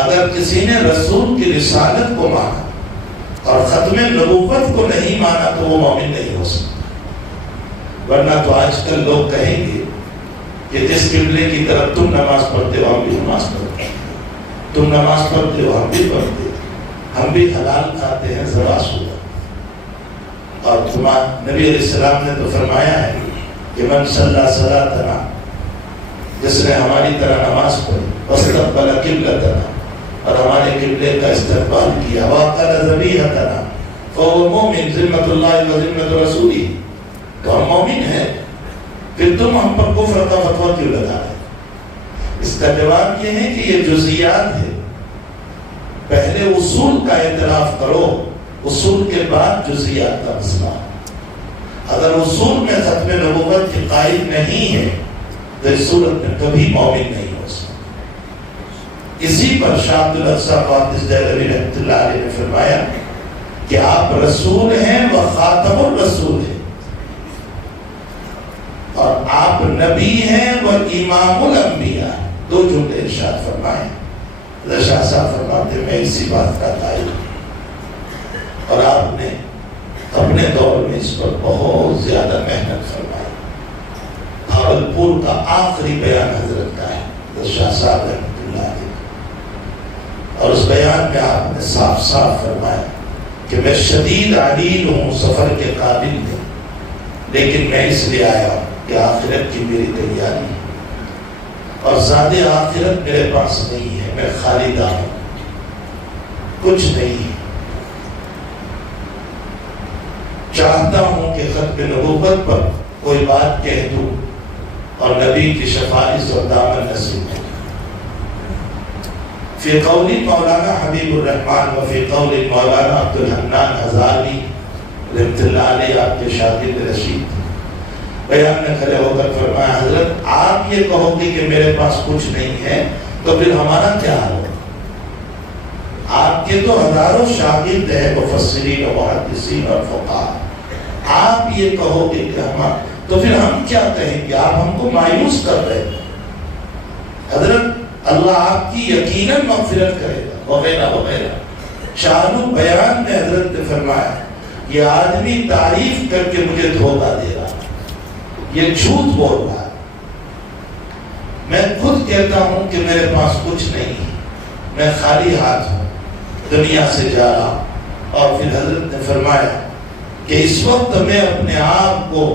اگر کسی نے رسول کی رسالت کو مانا اور ختم نبوت کو نہیں مانا تو وہ مومن نہیں ہو سکتا۔ ورنہ تو آج کل لوگ کہیں گے کہ جس قبلے کی طرف تم نماز پڑھتے ہو ہم بھی نماز پڑھتے ہیں، تم نماز پڑھتے ہو ہم بھی پڑھتے ہیں، ہم بھی حلال کھاتے ہیں ذرا سودا۔ اور نبی علیہ السلام نے تو فرمایا ہے کہ من صلی صلاتنا، جس نے ہماری طرح نماز پڑھی، واستقبل قبلتنا، اور ہمارے قبلے کا استقبال کیا، وَأَكَلَ ذَبِيحَتَنَا فَهُوَ مُؤْمِنٌ ذِمَّةُ اللَّهِ وَذِمَّةُ رَسُولِهِ، تو ہم مومن ہیں، پھر تم ہم پر کفر کا فتویٰ کیوں لگا رہے؟ اس کا جواب یہ ہے کہ یہ جزئیات ہے، پہلے اصول کا اعتراف کرو، اصول کے بعد جزئیات کا مسئلہ۔ اگر اصول میں ختم نبوت کی قائل نہیں ہے تو اس صورت میں کبھی مومن نہیں ہو سکتا۔ اسی پر شاہ عبد الافضل محدث دہلوی رحمۃ اللہ علیہ نے فرمایا کہ آپ رسول ہیں و خاتم الرسول ہیں، اور آپ نبی ہیں و امام الانبیاء۔ دو جملے ارشاد فرمائے۔ شاہ صاحب فرماتے میں اسی بات کا قائل ہوں، اور آپ نے اپنے دور میں اس پر بہت زیادہ محنت فرمائی۔ بھاگلپور کا آخری بیان حضرت کا ہے شاہ صاحب رحمۃ اللہ علیہ، اور اس بیان میں آپ نے صاف صاف فرمایا کہ میں شدید علیل ہوں، سفر کے قابل نہیں، لیکن میں اس لیے آیا ہوں کہ آخرت کی میری تیاری ہے، اور زیادہ آخرت میرے پاس نہیں ہے، میں خالی دام ہوں، کچھ نہیں ہے۔ چاہتا ہوں کہ ختم نبوت پر کوئی بات کہہ دوں اور نبی کی شفاعت اور دامن نصیب ہو۔ فی قول مولانا حبیب الرحمن و فی قول مولانا عبد الحنان ہزاروی رحمۃ اللہ علیہ، آپ کے شاگرد رشید، بیان میں کھڑے ہو کر فرمایا حضرت آپ یہ کہو گے کہ میرے پاس کچھ نہیں ہے تو پھر ہمارا کیا حال ہے؟ آپ کے تو ہزاروں شاگرد ہیں، مفسرین و محدثین اور فقہاء، آپ یہ کہو گے کہ تو پھر ہم کیا کہیں گے؟ آپ ہم کو مایوس کر رہے ہیں۔ حضرت اللہ آپ کی یقیناً مغفرت کرے گا وغیرہ وغیرہ۔ شاہ بیان میں حضرت نے فرمایا یہ آدمی تعریف کر کے مجھے دھوکہ دے رہا ہے، یہ جھوٹ بول رہا ہے، میں خود کہتا ہوں کہ میرے پاس کچھ نہیں ہے، میں خالی ہاتھ ہوں، دنیا سے جا رہا۔ اور پھر حضرت نے فرمایا کہ اس وقت میں اپنے آپ کو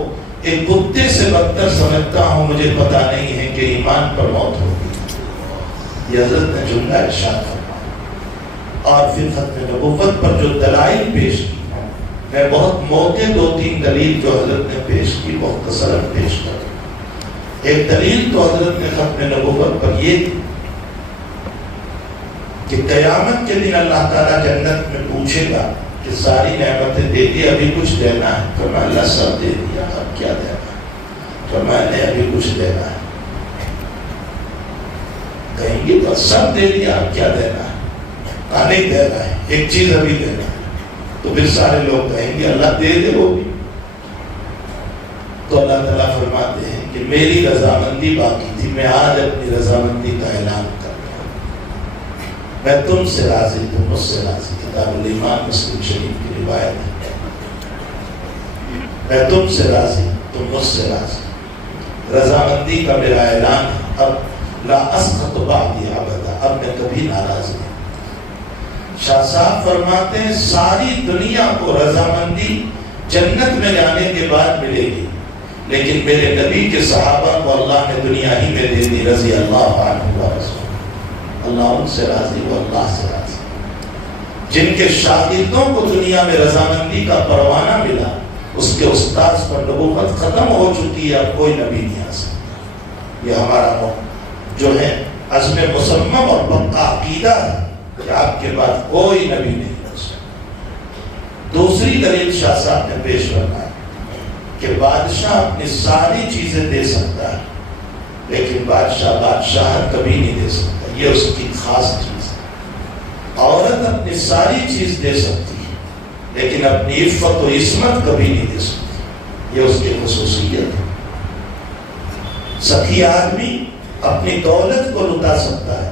ایک کتے سے بدتر سمجھتا ہوں، مجھے پتا نہیں ہے کہ ایمان پر موت ہوگی۔ یہ حضرت نے جملہ ارشاد فرمایا، اور پھر ختم نبوت پر جو دلائل پیش کی، میں بہت موٹے 2-3 دلیل جو حضرت نے پیش کی مختصراً پیش کر۔ ایک دلیل تو حضرت نے ختم نبوت پر یہ دی کہ قیامت کے دن اللہ تعالیٰ جنت میں پوچھے گا کہ ساری نعمتیں دے دی، ابھی کچھ دینا ہے؟ فرمایا اللہ سب دے دیا، اب کیا دینا ہے؟ فرمایا نہیں ابھی کچھ دینا ہے۔ کہیں گے بس سب دے دیا، اب کیا دینا ہے؟ نہیں دینا ہے، ایک چیز ابھی دینا ہے۔ تو پھر سارے لوگ کہیں گے اللہ دے دے وہ بھی۔ تو اللہ تعالیٰ فرماتے ہیں کہ میری رضامندی باقی تھی، میں آج اپنی رضامندی کا اعلان کر رہا ہوں، میں تم سے راضی، تم مجھ سے راضی۔ کتاب الایمان مسلم شریف کی روایت ہے، میں تم سے راضی، تم مجھ سے راضی۔ رضامندی کا میرا اعلان ہے، اب لا اسخط بعدی ابدا، اب میں کبھی ناراض نہیں۔ شاہ صاحب فرماتے ہیں ساری دنیا کو رضامندی جنت میں جانے کے بعد ملے گی، لیکن میرے نبی کے صحابہ کو اللہ نے دنیا ہی میں دے دی، رضی اللہ عنہ و رسول، اللہ ان سے راضی، وہ اللہ سے راضی۔ جن کے شاگردوں کو دنیا میں رضامندی کا پروانہ ملا، اس کے استاذ پر نبوت ختم ہو چکی ہے، اب کوئی نبی نہیں آ سکتا۔ یہ ہمارا جو ہے عزم مصمم اور پکا عقیدہ ہے کہ آپ کے بعد کوئی نبی نہیں ہو سکتا۔ دوسری دلیل شاہ صاحب نے پیش فرمائی کہ بادشاہ اپنی ساری چیزیں دے سکتا ہے، لیکن بادشاہت کبھی نہیں دے سکتا، یہ اس کی خاص چیز ہے۔ عورت اپنی ساری چیز دے سکتی ہے، لیکن اپنی عفت و عصمت کبھی نہیں دے سکتی، یہ اس کی خصوصیت ہے۔ سخی آدمی اپنی دولت کو لٹا سکتا ہے،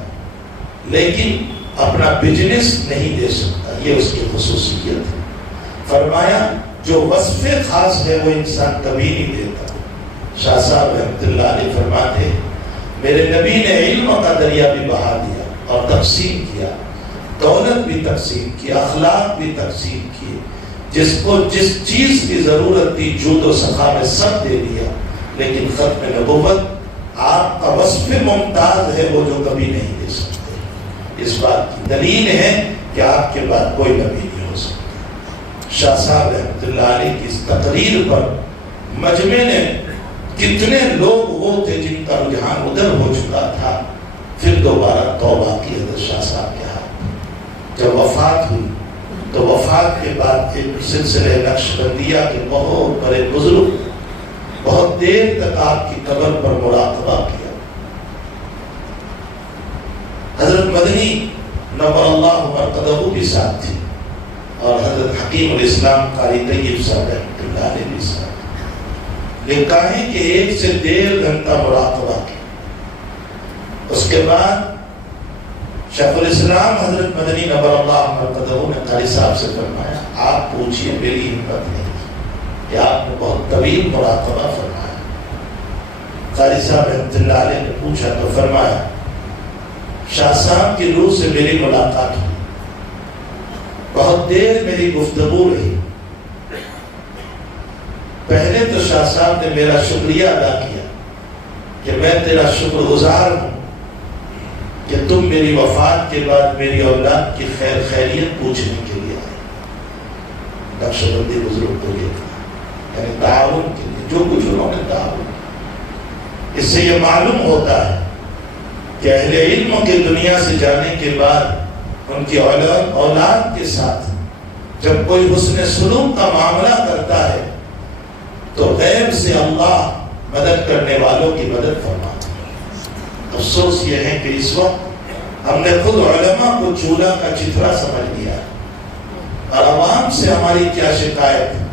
لیکن اپنا بزنس نہیں دے سکتا، یہ اس کی خصوصیت ہے۔ فرمایا جو وصف خاص ہے وہ انسان کبھی نہیں دیتا۔ شاہ صاحب رحمۃ اللہ علیہ فرماتے ہیں میرے نبی نے علم کا دریا بھی بہا دیا اور تقسیم کیا، دولت بھی تقسیم کی، اخلاق بھی تقسیم کیے، جس کو جس چیز کی ضرورت تھی جود و سخا میں سب دے دیا، لیکن ختم نبوت آپ کا وصف ممتاز ہے وہ جو کبھی نہیں دے سکتے۔ اس بات کی دلیل ہے کہ آپ کے بعد کوئی نبی نہیں ہو سکتا۔ شاہ صاحب رحمۃ اللہ علیہ کی اس تقریر پر مجمع نے کتنے لوگ وہ تھے جن کا رجحان ادھر ہو چکا تھا، پھر دوبارہ توبہ کی حضرت شاہ صاحب کے ہاتھ۔ جب وفات ہوئی تو وفات کے بعد ایک سلسلہ نقشبندیہ کے بہت بڑے بزرگ بہت دیر تک آپ کی قبر پر مراقبہ کیا۔ حضرت مدنی نور اللہ مرقدہ بھی ساتھ تھی، اور حضرت حکیم الاسلام قاری طیب صاحب رحمۃ اللہ علیہ بھی ساتھ۔ لکھا ہے کہ 1 سے 1.5 گھنٹہ مراقبہ کیا۔ اس کے بعد شیخ الاسلام حضرت مدنی نور اللہ مرقدہ نے قاری صاحب سے فرمایا آپ پوچھئے، میری ہمت نہیں کہ آپ نے بہت طویل مراقبہ فرمایا۔ قاری صاحب رحمۃ اللہ علیہ نے پوچھا تو فرمایا شاہ صاحب کی روح سے میری ملاقات ہوئی، بہت دیر میری گفتگو رہی۔ پہلے تو شاہ صاحب نے میرا شکریہ ادا کیا کہ میں تیرا شکر گزار ہوں کہ تم میری وفات کے بعد میری اولاد کی خیر خیریت پوچھنے کے لیے آئے۔ نقشبندی بزرگ کو یہ تھا، یعنی تعاون کے لیے جو کچھ انہوں نے تعاون۔ اس سے یہ معلوم ہوتا ہے کہ اہل علم کے دنیا سے جانے کے بعد ان کی اولاد کے ساتھ جب کوئی حسن سلوک کا معاملہ کرتا ہے تو غیب سے اللہ مدد کرنے والوں کی مدد فرماتا ہے۔ افسوس یہ ہے کہ اس وقت ہم نے خود علماء کو چولہا کا چترا سمجھ لیا ہے، اور عوام سے ہماری کیا شکایت ہے؟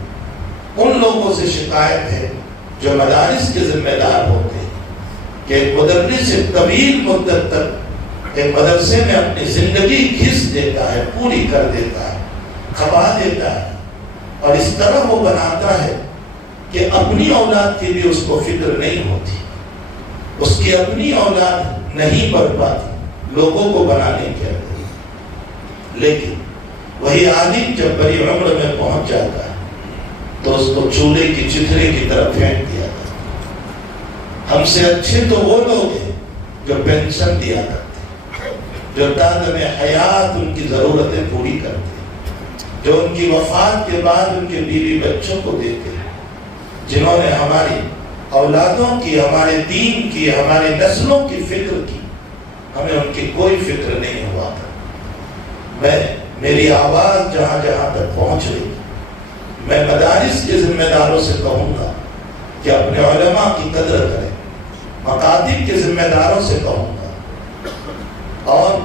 ان لوگوں سے شکایت ہے جو مدارس کے ذمہ دار ہوتے ہیں کہ ایک مدرس ایک طویل مدت تک ایک مدرسے میں اپنی زندگی گھس دیتا ہے، پوری کر دیتا ہے، کھپا دیتا ہے، اور اس طرح وہ بناتا ہے کہ اپنی اولاد کی بھی اس کو فکر نہیں ہوتی، اس کی اپنی اولاد نہیں بڑھ پاتی لوگوں کو بنانے کے لیے۔ لیکن وہی عالم جب بڑی عمر میں پہنچ جاتا ہے تو اس کو چولہے کی چترے کی طرف پھینک دیا جاتا ہے۔ ہم سے اچھے تو وہ لوگ ہیں جو پینشن دیا کرتے، جو تعداد حیات ان کی ضرورتیں پوری کرتے، جو ان کی وفات کے بعد ان کے بیوی بچوں کو دیتے ہیں، جنہوں نے ہماری اولادوں کی، ہمارے دین کی، ہمارے نسلوں کی فکر کی، ہمیں ان کی کوئی فکر نہیں ہوا تھا۔ میری آواز جہاں جہاں تک پہنچ رہی، میں مدارس کے ذمہ داروں سے کہوں گا کہ اپنے علماء کی قدر کریں، مکاتب کے ذمہ داروں سے کہوں گا، اور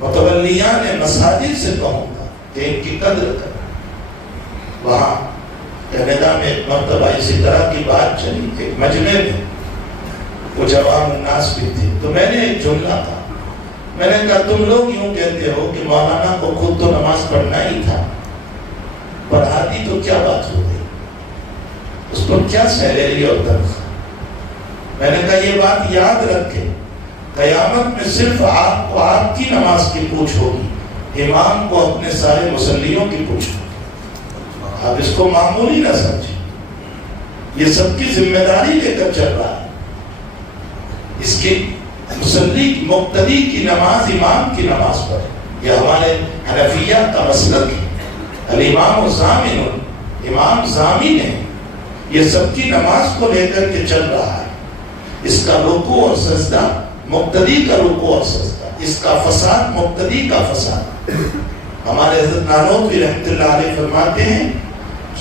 متولیان مساجد سے کہوں گا کہ ان کی قدر کریں۔ وہاں کینیڈا میں ایک مرتبہ اسی طرح کی بات چلی کہ مجمع میں کچھ عوام الناس بھی تھے، تو میں نے ایک جملہ کہا، میں نے کہا تم لوگ یوں کہتے ہو کہ مولانا کو خود تو نماز پڑھنا ہی تھا، پڑھاتی تو کیا بات ہو گئی، اس کو کیا سیلری اور تنخواہ؟ میں نے کہا یہ بات یاد رکھے، قیامت میں صرف آپ کو آپ کی نماز کی پوچھ ہوگی، امام کو اپنے سارے مصلیوں کی پوچھ ہوگی۔ آپ اس کو معمولی نہ سمجھیں، یہ سب کی ذمہ داری لے کر چل رہا ہے۔ اس کی مصلی مقتدی کی نماز امام کی نماز پڑھے، یہ ہمارے حنفیہ کا مسلک ہے۔ الامام ضامن، امام ضامن ہے، یہ سب کی نماز کو لے کر کے چل رہا ہے۔ اس کا رکوع اور سجدہ مقتدی کا رکوع اور سجدہ، اس کا فساد مقتدی کا فساد۔ ہمارے حضرت نانوتوی رحمۃ اللہ علیہ فرماتے ہیں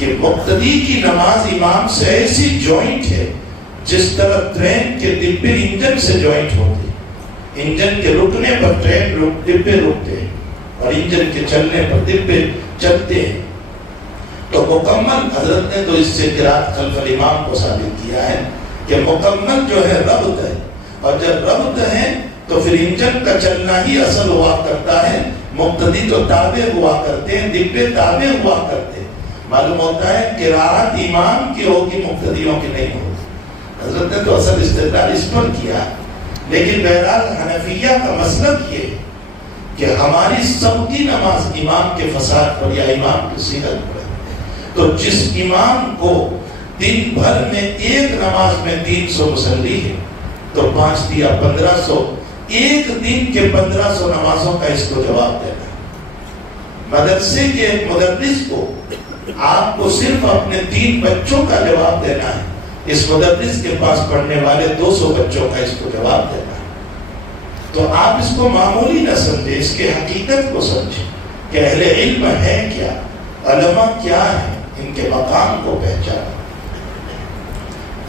کہ مقتدی کی نماز امام سے ایسی جوائنٹ ہے جس طرح ٹرین کے ڈبے انجن سے جوائنٹ ہوتے ہیں، انجن کے رکنے پر ٹرین ڈبے رکتے ہیں اور انجن کے چلنے پر ڈبے چلتے ہیں۔ تو مکمل، حضرت نے تو اس سے قرات خلف الامام کو ثابت کیا ہے کہ مکمل جو ہے ربط ہے، اور جب ربط ہے تو پھر انجن کا چلنا ہی اصل ہوا کرتا ہے، مقتدی تو تابع ہوا کرتے ہیں، ڈبے تابع ہوا کرتے ہیں۔ معلوم ہوتا ہے قرات امام کی ہوگی، مقتدیوں کی نہیں ہوگی۔ حضرت نے تو اصل استدلال اس پر کیا، لیکن بہرحال حنفیہ کا مسلک یہ ہے کہ ہماری سب کی نماز امام کے فساد پر یا امام کی صحت پر ہے۔ تو جس امام کو دن بھر میں ایک نماز میں 300 مصلی ہے تو 5 دیا 1500، ایک دن کے 1500 نمازوں کا اس کو جواب دینا ہے۔ مدرسے کے ایک مدرس کو آپ کو صرف اپنے 3 بچوں کا جواب دینا ہے، اس مدرس کے پاس پڑھنے والے 200 بچوں کا اس کو جواب دینا ہے۔ تو آپ اس کو معمولی نہ سمجھیں، اس کے حقیقت کو سمجھیں کہ اہل علم ہے کیا، علماء کیا ہیں، ان کے مقام کو پہچانا۔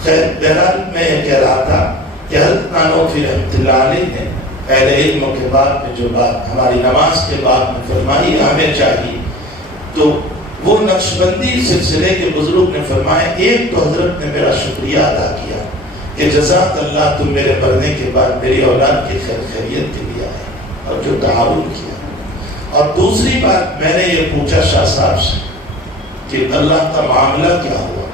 خیر بہرحال میں یہ کہہ رہا تھا کہ حضرت نانوتوی رحمۃ اللہ علیہ نے اہل علم کے بعد میں جو بات ہماری نماز کے بعد میں فرمائی ہمیں چاہیے، تو وہ نقشبندی سلسلے کے بزرگ نے فرمایا، ایک تو حضرت نے میرا شکریہ ادا کیا کہ جزاک اللہ، تم میرے مرنے کے بعد میری اولاد کی خیر خیریت کے لیے آئے اور جو تعاون کیا۔ اور دوسری بات میں نے یہ پوچھا شاہ صاحب سے کہ اللہ کا معاملہ کیا ہوا؟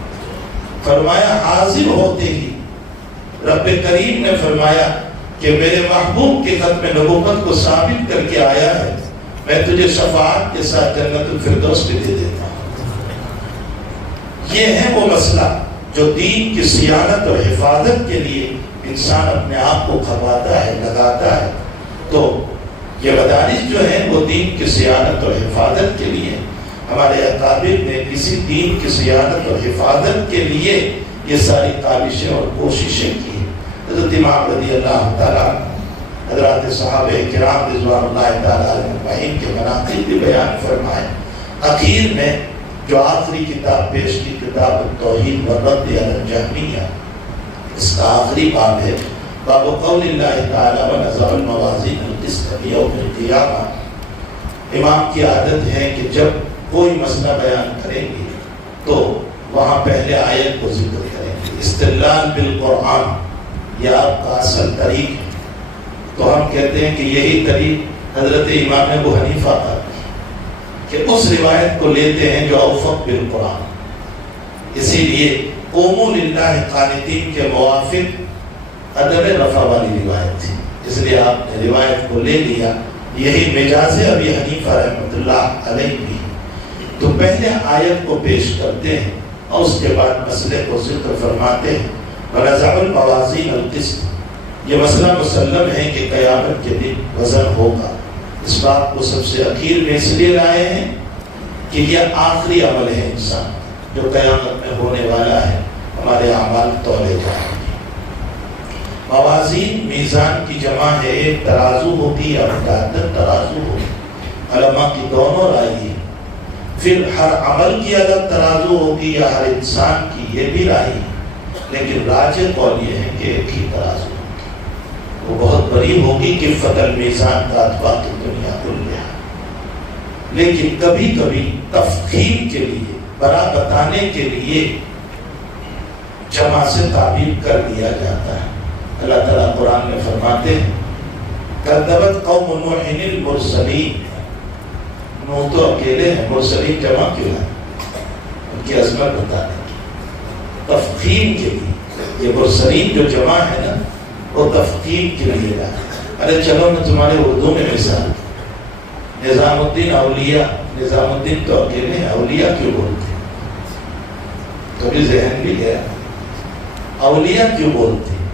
فرمایا حاضر ہوتے ہی رب کریم نے فرمایا کہ میرے محبوب کے ختم نبوت کو ثابت کر کے آیا ہے، میں تجھے شفاعت کے ساتھ جنت الفردوس بھی دے دیتا ہوں۔ یہ ہے وہ مسئلہ جو دین کی صیانت اور حفاظت کے لیے انسان اپنے آپ کو کھپاتا ہے، لگاتا ہے۔ تو یہ مدارس جو ہیں وہ دین کی صیانت اور حفاظت کے لیے، ہمارے اکابر نے کسی دین کی صیانت اور حفاظت کے لیے یہ ساری کاوشیں اور کوششیں کی۔ حضرت امام رضی اللہ تعالیٰ، حضرات صحابہ کرام رضوان اللہ تعالیٰ اجمعین کے مناقب بھی بیان فرمائے۔ اخیر میں جو آخری کتاب پیش کی، کتاب التوحید والرد علی الجہمیہ، اس کا آخری باب ہے باب قول اللہ تعالیٰ ونضع الموازین القسط لیوم القیامہ۔ امام کی عادت ہے کہ جب کوئی مسئلہ بیان کریں گے تو وہاں پہلے آیت کو ذکر کریں گے۔ استدلال بالقرآن یہ آپ کا اصل طریق ہے، تو ہم کہتے ہیں کہ یہی طریق حضرت امام ابو حنیفہ کا کہ اس روایت کو لیتے ہیں جو اوفق بالقرآن، اسی لیے قوموا للہ قانتین کے موافق عدم رفع والی روایت تھی، اس لیے آپ نے روایت کو لے لیا۔ یہی مجاز ابی حنیفہ رحمۃ اللہ علیہ بھی، تو پہلے آیت کو پیش کرتے ہیں اور اس کے بعد مسئلے کو ذکر فرماتے ہیں۔ ونضع الموازین القسط، یہ مسئلہ مسلم ہے کہ قیامت کے دن وزن ہوگا۔ اس بات کو سب سے اخیر میں اس لیے لائے ہیں کہ یہ آخری عمل ہے انسان جو قیامت میں ہونے والا ہے، ہمارے اعمال تولے جائیں گے۔ موازین میزان کی جمع ہے، ایک ترازو ہوتی یا متعدد ترازو ہوتی، علماء کی دونوں رائے ہے۔ پھر ہر عمل کی الگ ترازو ہوگی یا ہر انسان کی، یہ بھی رائے ہے، لیکن راجح قول یہ ہے کہ ایک ہی ترازو ہوگی، وہ بہت بڑی ہوگی کہ کفۃ المیزان کا اطباق دنیا کلیہ۔ لیکن کبھی کبھی تفخیم کے لیے، بڑا بتانے کے لیے جمع سے تعبیر کر دیا جاتا ہے۔ اللہ تعالیٰ قرآن میں فرماتے ہیں کذبت قوم نوح المرسلین، نوح تو اکیلے ہیں، مرسلین جمع کیوں ہے؟ ان کی عظمت بتانے کی، تفخیم کے لیے۔ یہ مرسلین جو جمع ہے نا، وہ تفخیم کے لیے ہے۔ ارے چلو میں تمہارے اردو میں مثال، نظام الدین اولیاء، نظام الدین تو اکیلے ہیں، اولیاء کیوں بولتے ہیں؟ کبھی ذہن بھی گیا اولیاء کیوں بولتے ہیں،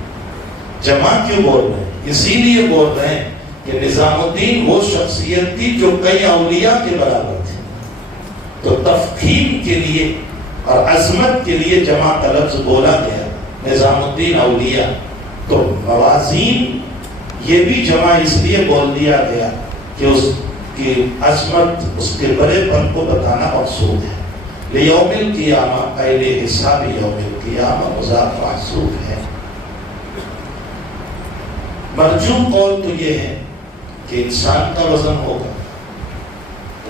جمع کیوں بول رہے ہیں؟ اسی لیے بول رہے ہیں کہ نظام الدین وہ شخصیت تھی جو کئی اولیاء کے برابر تھی، تو تفخیم کے لیے اور عظمت کے لیے جمع کا لفظ بولا گیا، نظام الدین اولیاء۔ تو موازین یہ بھی جمع اس لیے بول دیا گیا کہ اس کی عظمت، اس کے بڑے پن کو بتانا مقصود ہے، لیوم القیامہ پہلے حساب یوم القیامہ مضاف محذوف ہے. مرجو قول تو یہ ہے کہ انسان کا وزن ہوگا.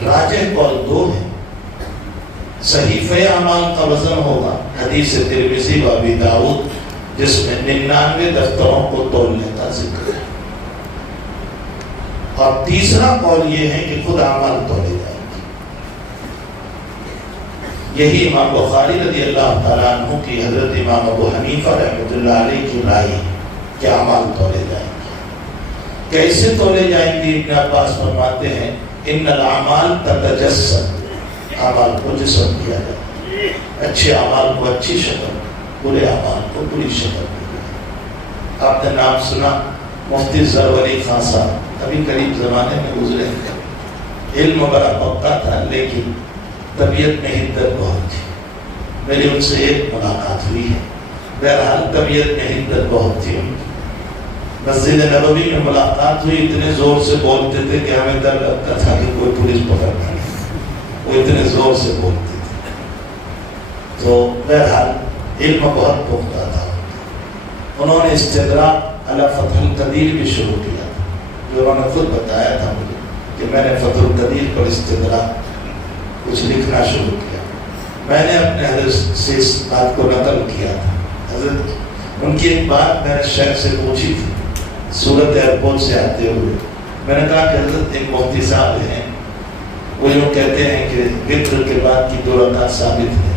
راجح قول دو ہے. صحیفہ اعمال کا وزن ہوگا، حدیث ترمذی و ابی داؤد جس میں 99 دفتروں کو تولنے کا ذکر ہے. اور تیسرا قول یہ ہے کہ خود اعمال تولے جائیں گے. یہی امام بخاری رضی اللہ تعالیٰ عنہ کی حضرت امام ابو حنیفہ رحمۃ اللہ علیہ کی رائے کہ اعمال تولے جائیں گے. کیسے تولے جائیں گے؟ ابن عباس فرماتے ہیں ان الاعمال تتجسد، اعمال کو جسم کیا جائے. اچھے اعمال کو اچھی شکل، برے اعمال کو بری شکل. آپ نے نام سنا مفتی زروری خان صاحب، ابھی قریب زمانے میں گزرے. علم بڑا پختہ تھا لیکن طبیعت میں حدت بہت تھی. میری ان سے ایک ملاقات ہوئی ہے. بہرحال طبیعت میں حدت بہت تھی. مسجد نبوی میں ملاقات ہوئی. اتنے زور سے بولتے تھے کہ ہمیں ڈر لگتا تھا کہ کوئی پولیس پکڑ نہ لے. وہ اتنے زور سے بولتے تھے. تو بہرحال علم بہت پختہ تھا. انہوں نے استدراک علی فتح القدیر بھی شروع کیا تھا، جو انہوں نے خود بتایا تھا مجھے کہ میں نے فتح القدیر پر استدراک کچھ لکھنا شروع کیا. میں نے اپنے حضرت سے اس بات کو نقل کیا تھا. حضرت ان کی ایک بات میں نے شیخ سے پوچھی تھی سورت ایئرپورٹ سے آتے ہوئے. میں نے کہا کہ حضرت ایک مفتی صاحب ہیں، وہ یوں کہتے ہیں کہ وطر کے بعد کی 2 رکعت ثابت ہے.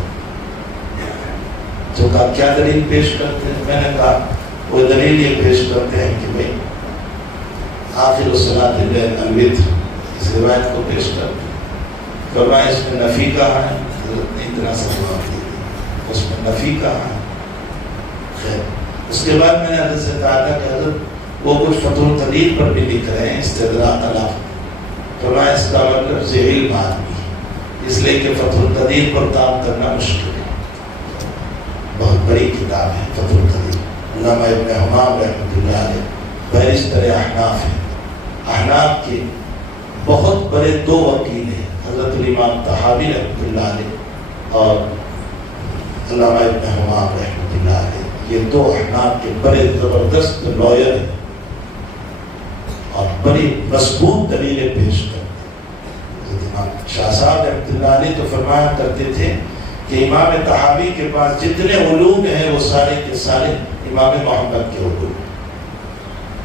تو کہا کیا دلیل پیش کرتے ہیں؟ میں نے کہا وہ دلیل یہ پیش کرتے ہیں کہ بھئی آخر الصلاۃ الوتر، اس روایت کو پیش کرتے ہیں. فرمایا اس میں نفی کہاں ہے؟ حضرت نے اتنا سا جواب دیا اس میں نفی کہاں ہے. خیر اس کے بعد میں نے حضرت سے کہا تھا کہ حضرت وہ کچھ فتح القدیر پر بھی لکھ رہے ہیں استدراک علی. فرمایا اس کا مطلب ذہیل آدمی ہے، اس لیے کہ فتح القدیر پر کام کرنا مشکل ہے. بہت بڑی کتاب ہے فتح القدیر. علامہ ابن حمام رحمۃ اللہ علیہ بیرسٹر احناف ہیں. احناف کے بہت بڑے 2 وکیل ہیں، حضرت الامام طحاوی رحمۃ اللہ علیہ اور علامہ ابن حمام رحمۃ اللہ علیہ. یہ 2 احناف کے بڑے زبردست لائر ہیں اور بڑی مضبوط دلیلیں پیش کرتے ہیں. امام شاہ صاحب رحمۃ اللہ علیہ تو فرمایا کرتے تھے کہ امام طحاوی کے پاس جتنے علوم ہیں وہ سارے کے سارے امام محمد کے علوم ہیں،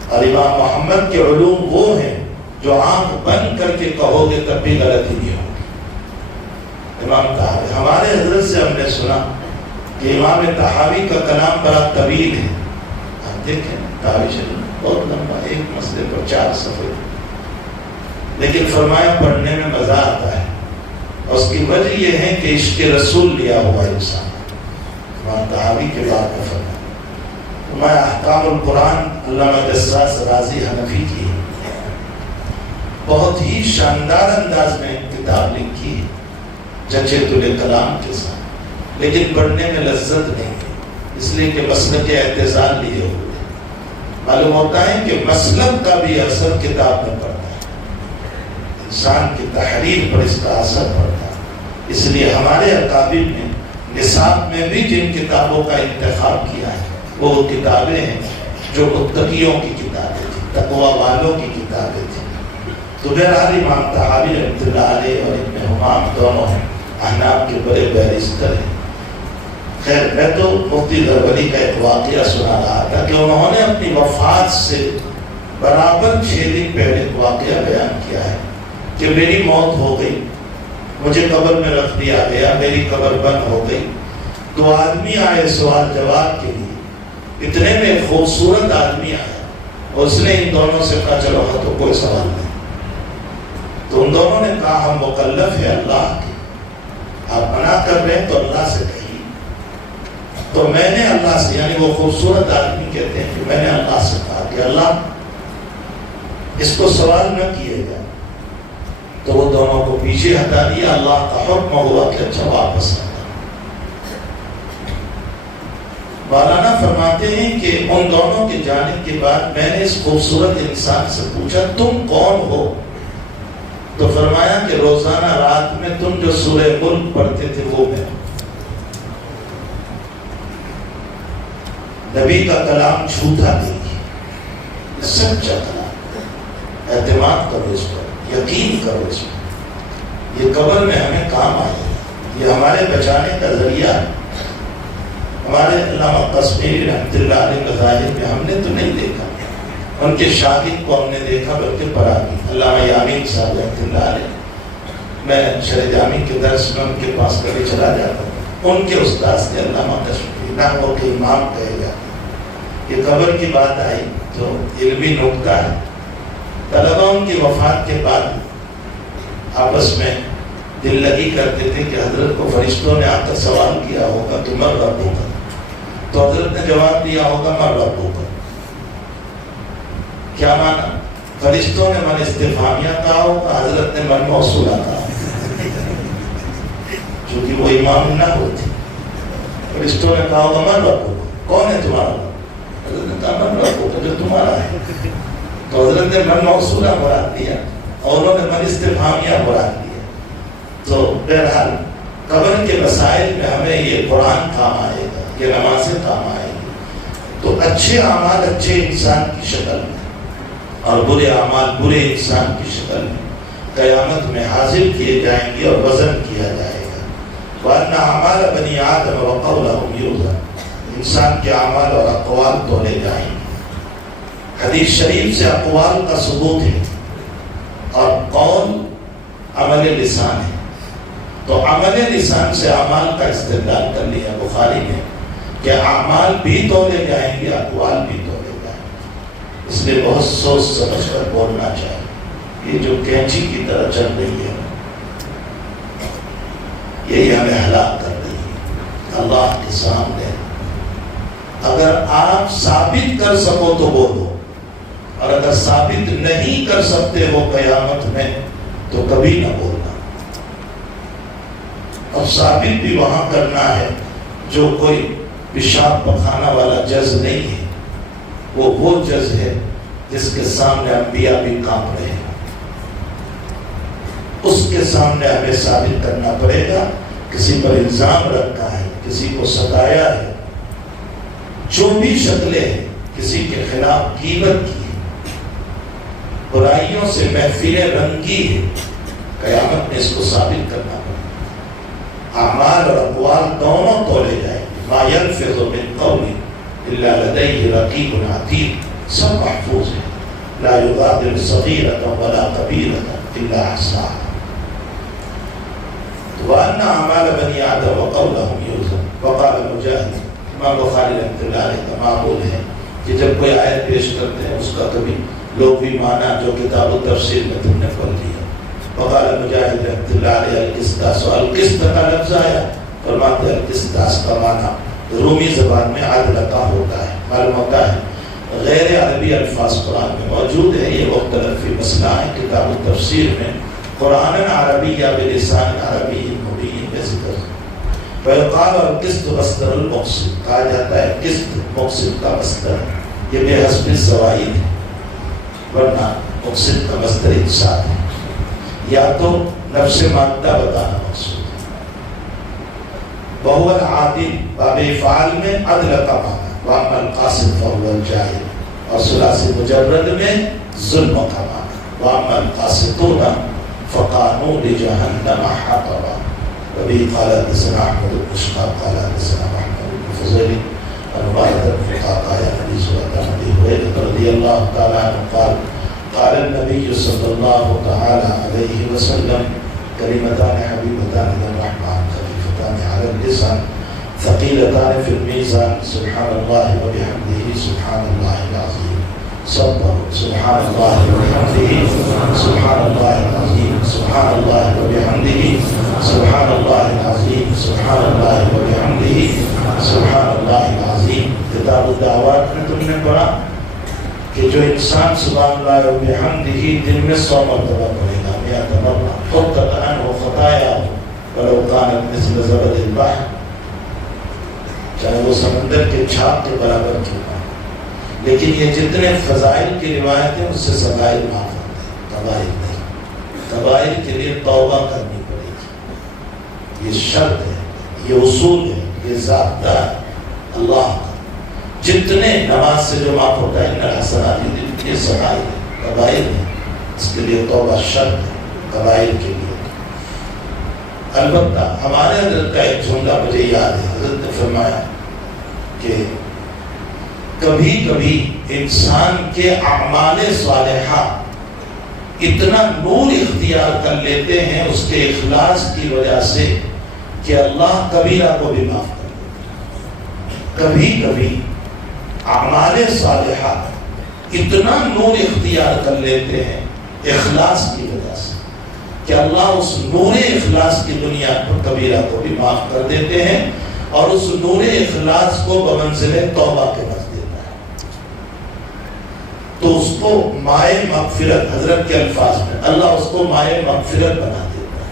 اور امام محمد کے علوم وہ ہیں جو آنکھ بند کر کے کہو گے تب بھی غلطی نہیں ہوگی. امام طحاوی، ہمارے حضرت سے ہم نے سنا کہ امام طحاوی کا کلام بڑا طویل ہے. آپ دیکھیں طحاوی شریف بہت لمبا، ایک مسئلے پر 4 صفحے، لیکن فرمایا پڑھنے میں مزہ آتا ہے. اور اس کی وجہ یہ ہے کہ عشق رسول لیا ہوا انسان. امام طحاوی کے بعد میں فرمایا فرمایا احکام القرآن علامہ جساس رازی حنفی کی بہت ہی شاندار انداز میں کتاب لکھی ہے جچے تلے کلام کے ساتھ، لیکن پڑھنے میں لذت نہیں، اس لیے کہ مسلک کے اعتزال لیے ہوئے. معلوم ہوتا ہے کہ مسلک کا بھی اثر کتاب میں پڑتا ہے، انسان کی تحریر پر اس کا اثر پڑتا ہے. اس لیے ہمارے اکابر نے نصاب میں بھی جن کتابوں کا انتخاب کیا ہے وہ کتابیں ہیں جو متقیوں کی کتابیں تھیں، تقوی والوں کی کتابیں تھیں. تو بہرحال امام طحاوی رحمۃ اللہ علیہ اور ابن حمام دونوں ہیں احناف کے بڑے بیرسٹر ہیں. خیر میں تو مفتی زروری کا ایک واقعہ سنا رہا تھا کہ انہوں نے اپنی وفات سے برابر 6 دن پہلے ایک واقعہ بیان کیا ہے کہ میری موت ہو گئی، مجھے قبر میں رکھ دیا گیا، میری قبر بند ہو گئی. 2 آدمی آئے سوال جواب کے لیے. اتنے میں ایک خوبصورت آدمی آیا اور اس نے ان دونوں سے کہا چلو ہاں تو کوئی سوال نہیں. تو ان دونوں نے کہا ہم مکلف ہیں اللہ کے، آپ منع کر رہے ہیں تو اللہ سے کہیے. تو میں نے اللہ سے، یعنی وہ خوبصورت آدمی کہتے ہیں کہ میں نے اللہ سے کہا کہ اللہ اس کو سوال نہ کیے گا. تو وہ دونوں کو پیچھے ہٹا دیا. اللہ کا حکم ہوا کہ اچھا واپس آ. مولانا فرماتے ہیں کہ ان دونوں کے جانے کے بعد میں نے اس خوبصورت انسان سے پوچھا تم کون ہو؟ تو فرمایا کہ روزانہ رات میں تم جو سورہ ملک پڑھتے تھے وہ میں نبی کا کلام جھوٹا نہیں، سچا کلام، اعتماد کرو اس پر، یقین کرو اس پر، یہ قبر میں ہمیں کام آئے گا، یہ ہمارے بچانے کا ذریعہ ہے۔ ہمارے علامہ قشمیری رحمۃ اللہ علیہ مذاہب میں ہم نے تو نہیں دیکھا، ان کے شاگرد کو ہم نے دیکھا بلکہ پڑھا بھی، علامہ یامین صاحب رحمۃ اللہ علیہ، میں شرح جامی کے درس میں ان کے پاس کبھی چلا جاتا ہوں، ان کے استاد سے علامہ قشمیری نحوہ کے امام کہے گا کہ قبر کی بات آئی تو علمی نکتہ ہے، طلبہ ان کی وفات کے بعد آپس میں دل لگی کرتے تھے کہ حضرت کو فرشتوں نے آ کر سوال کیا ہوگا کہ من ربک، تو حضرت نے جواب دیا ہوگا من ربک، کیا مانا؟ فرشتوں نے من استفہامیہ کہا ہوگا، حضرت نے من موصولہ کہا، چونکہ وہ امام نہ ہوتی، فرشتوں نے کہا ہوگا من ربک، کون ہے تمہارا؟ حضرت نے کہا من ربک، جو تمہارا ہے، تو حضرت نے من موصولہ مراد دیا اور انہوں نے من استفہامیہ مراد دیا۔ تو بہرحال قبر کے مسائل میں ہمیں یہ قرآن کام آئے گا، یہ نمازیں کام آئے گی، تو اچھے اعمال اچھے انسان کی شکل میں اور برے اعمال برے انسان کی شکل میں قیامت میں حاضر کیے جائیں گے اور وزن کیا جائے گا۔ وَأَنَّ أَعْمَالَ بَنِي آدَمَ وَقَوْلَهُمْ يُوزَنُ، انسان کے اعمال اور اقوال تولے جائیں گے۔ حدیث شریف سے اقوال کا ثبوت ہے اور قول عمل لسان ہے، تو عمل لسان سے اعمال کا استدلال کر لیا بخاری نے کہ اعمال بھی تولے جائیں گے، اقوال بھی تولے جائیں گے، اس لیے بہت سوچ سمجھ کر بولنا چاہیے۔ یہ جو کینچی کی طرح چل رہی ہے یہی ہمیں ہلاک کر رہی ہے۔ اللہ کے سامنے اگر آپ ثابت کر سکو تو بولو، اور اگر ثابت نہیں کر سکتے ہو قیامت میں تو کبھی نہ بولنا، اور ثابت بھی وہاں کرنا ہے جو کوئی پیشاب پخانا والا جز نہیں ہے، وہ جز ہے جس کے سامنے انبیاء بھی کانپ رہے ہیں، اس کے سامنے ہمیں ثابت کرنا پڑے گا۔ کسی پر الزام رکھا ہے، کسی کو ستایا ہے، جو بھی شکلیں ہیں، کسی کے خلاف غیبت کی ہے، برائیوں سے محفلیں رنگی ہے، قیامت میں اس کو ثابت کرنا پڑے گا۔ اعمال اور اقوال دونوں تولے جائیں گے۔ ما يلفظ من قول الا لديه رقیب عتید، سب محفوظ ہے۔ لا يغادر صغیرة ولا کبیرة الا احصاها۔ وَأَنَّ أَعْمَالَ بَنِي آدَمَ وَقَوْلَهُمْ يُوزَنُ۔ وقال مجاہد، امام بخاری رحمۃ اللہ علیہ کا معمول ہے کہ جب کوئی آیت پیش کرتے ہیں اس کا کبھی لوگ بھی مانا جو کتاب و تفسیر میں تم نے پڑھ لیا۔ وقال مجاہد رحمۃ اللہ علیہ القسطاس، القسط کا لفظ آیا، فرماتے ہیں القسطاس کا معنی رومی زبان میں عدل کا ہوتا ہے۔ معلوم ہوتا ہے غیر عربی الفاظ قرآن میں موجود ہے، یہ مختلف مسئلہ ہے کتاب و تفسیر میں قرآن عربی یا بلسان عربی مبین میں ذکر ہے۔ ویقال القسط مصدر المقسط، کہا جاتا ہے قسط مقسط کا مصدر، یہ بے حسب الزوائد ہے، ورنہ مقسط کا مصدر انسان ہے، یا تو نفس مادہ بتانا مقصود ہے۔ وہو العادل، باب افعال میں عدل کا معنی، واما القاسط فهو الجاہل، اور ثلاثی مجرد میں ظلم کا معنی، واما القاسطون فقانوا لجہنم حطبا۔ وبه قال حدثنا احمد بن شهاب قال حدثنا محمد بن فضيل عن عبادة بن فقاقع عن ابي هريرة رضي الله تعالى عنه قال قال النبي صلى الله تعالى عليه وسلم كلمتان حبيبتان الى الرحمن خفيفتان على اللسان ثقيلتان في الميزان سبحان الله وبحمده سبحان الله العظيم۔ صبر سبحان الله وبحمده سبحان الله العظيم، سبحان الله وبحمده سبحان الله العظيم، سبحان الله وبحمده سبحان الله العظيم۔ کتاب الدعوات میں تم نے پڑھا کہ جو انسان سبحان اللہ وبحمدہ دن میں 100 مرتبہ پڑھے گا، 100 مرتبہ حطت عنہ خطاياه ولو كانت مثل زبد البحر، چاہے وہ سمندر کے چھاپ کے برابر کیوں نہ، لیکن یہ جتنے فضائل کی روایتیں اس سے صغائر معاف ہوتے ہیں، کبائر نہیں۔ کبائر کے لیے توبہ کرنی پڑے گی، یہ شرط ہے، یہ اصول ہے، یہ ضابطہ ہے اللہ کا۔ جتنے نماز سے جو معاف ہوتا ہے ان الحسنات، یہ صغائر ہے، کبائر ہے، اس کے لیے توبہ شرط ہے کبائر کے لیے۔ البتہ ہمارے حضرت کا ایک جملہ مجھے یاد ہے، حضرت نے فرمایا کہ کبھی کبھی انسان کے اعمال صالحہ اتنا نور اختیار کر لیتے ہیں اس کے اخلاص کی وجہ سے کہ اللہ کبیرہ کو بھی معاف کر دیتا ہے۔ کبھی کبھی اعمال صالحہ اتنا نور اختیار کر لیتے ہیں اخلاص کی وجہ سے کہ اللہ اس نور اخلاص کی بنیاد پر کبیرہ کو بھی معاف کر دیتے ہیں، اور اس نور اخلاص کو بمنزل توبہ کے رکھ دیتا ہے، تو اس کو مائے مغفرت، حضرت کے الفاظ میں اللہ اس کو مائے مغفرت بنا دیتا ہے۔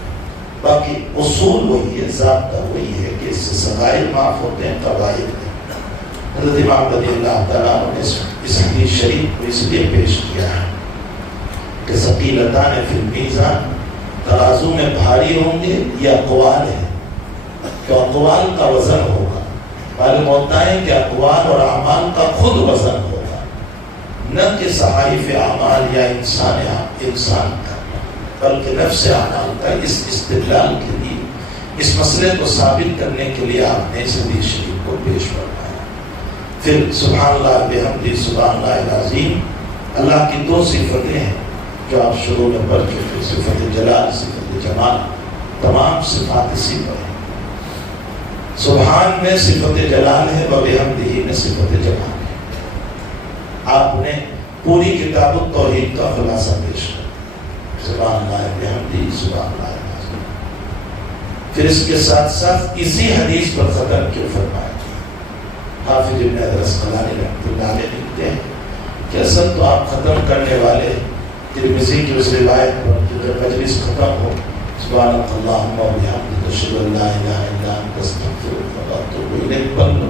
باقی اصول وہی ہے، ضابطہ وہی ہے کہ اس سے صغائر معاف ہوتے ہیں، کبائر نہیں۔ حضرت امام رضی اللہ تعالیٰ نے اس حدیث شریف کو اس لیے پیش کیا ہے کہ ثقیلتان فی المیزان، ترازو میں بھاری ہوں گے یہ اقوال ہے، تو اقوال کا وزن ہوگا، معلوم ہوتا ہے کہ اقوال اور اعمال کا خود وزن ہوگا، نہ کہ صحائف اعمال یا انسان کا، بلکہ نفس اعمال کا۔ اس استدلال کے لیے، اس مسئلے کو ثابت کرنے کے لیے آپ نے اس حدیث شریف کو پیش فرمایا۔ پھر سبحان اللہ بحمدہ سبحان اللہ العظیم، اللہ کی دو صفتیں ہیں جو آپ شروع میں پڑھ چکے، صفت جلال، صفت جمال، تمام صفات اسی پر ہیں۔ سبحان میں صفت جلال ہے، وبحمدہ میں صفت جمال ہے۔ آپ نے پوری کتاب التوحید کا خلاصہ پیش کیا، سبحان اللہ بحمدہ سبحان اللہ العظیم۔ پھر اس کے ساتھ ساتھ اسی حدیث پر ختم کیوں فرمایا؟ حافظ ابن حجر اسقلانی رحمۃ اللہ علیہ لکھتے ہیں کہ اصل تو آپ ختم کرنے والے ترمذی کی اس روایت پر جب مجلس ختم ہو، سبحانک اللہم و بحمدک اشہد ان لا الہ الا انت استغفرک و اتوب الیک پڑھ لو،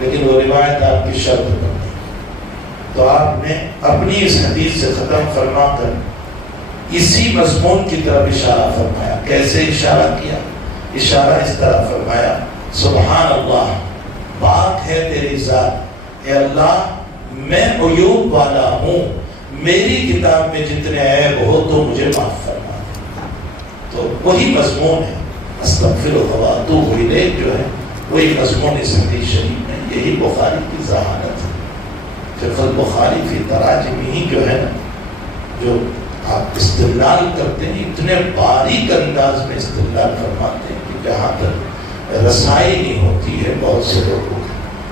لیکن وہ روایت آپ کی شرط پر نہیں، تو آپ نے اپنی اس حدیث سے ختم فرما کر اسی مضمون کی طرف اشارہ فرمایا۔ کیسے اشارہ کیا؟ اشارہ اس طرح فرمایا، سبحان اللہ، پاک ہے تیری ذات، اے اللہ میں عیوب والا ہوں، میری کتاب میں جتنے عیب ہو تو مجھے معاف فرما دے۔ تو وہی مضمون ہے، استغفرک و اتوب الیک جو ہے وہی مضمون اس حدیث شریف میں، یہی بخاری کی ذہانت ہے۔ فقہ البخاری فی تراجم ہی جو ہے نا، جو آپ استدلال کرتے ہیں اتنے باریک انداز میں استدلال فرماتے ہیں کہ جہاں تک رسائی نہیں ہوتی ہے بہت سے لوگوں کو۔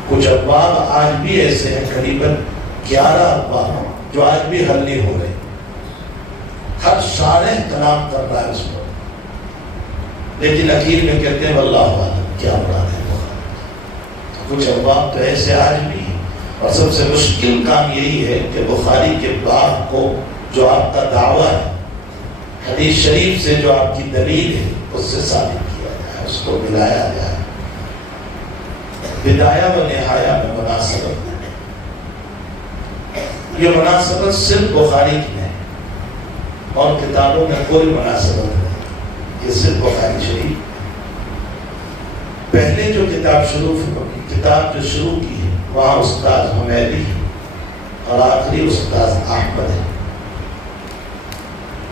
کچھ ابواب آج بھی ایسے ہیں، قریباً 11 ابواب جو آج بھی حل نہیں ہو رہے، ہر شارح کلام کر رہا ہے اس پر، لیکن اخیر میں کہتے ہیں واللہ اعلم کیا مراد ہے بخاری۔ کچھ ابواب تو ایسے آج بھی ہیں، اور سب سے مشکل کام یہی ہے کہ بخاری کے باب کو جو آپ کا دعویٰ ہے، حدیث شریف سے جو آپ کی دلیل ہے، اس سے ثابت کیا جائے، اس کو ملایا جائے۔ بدایہ و نہایہ میں مناسبت ہے، یہ مناسبت صرف بخاری کی ہے، اور کتابوں میں کوئی مناسبت نہیں، یہ صرف بخاری شریف۔ پہلے جو کتاب جو شروع کی ہے وہاں استاد حمیدی اور آخری استاد احمد ہے،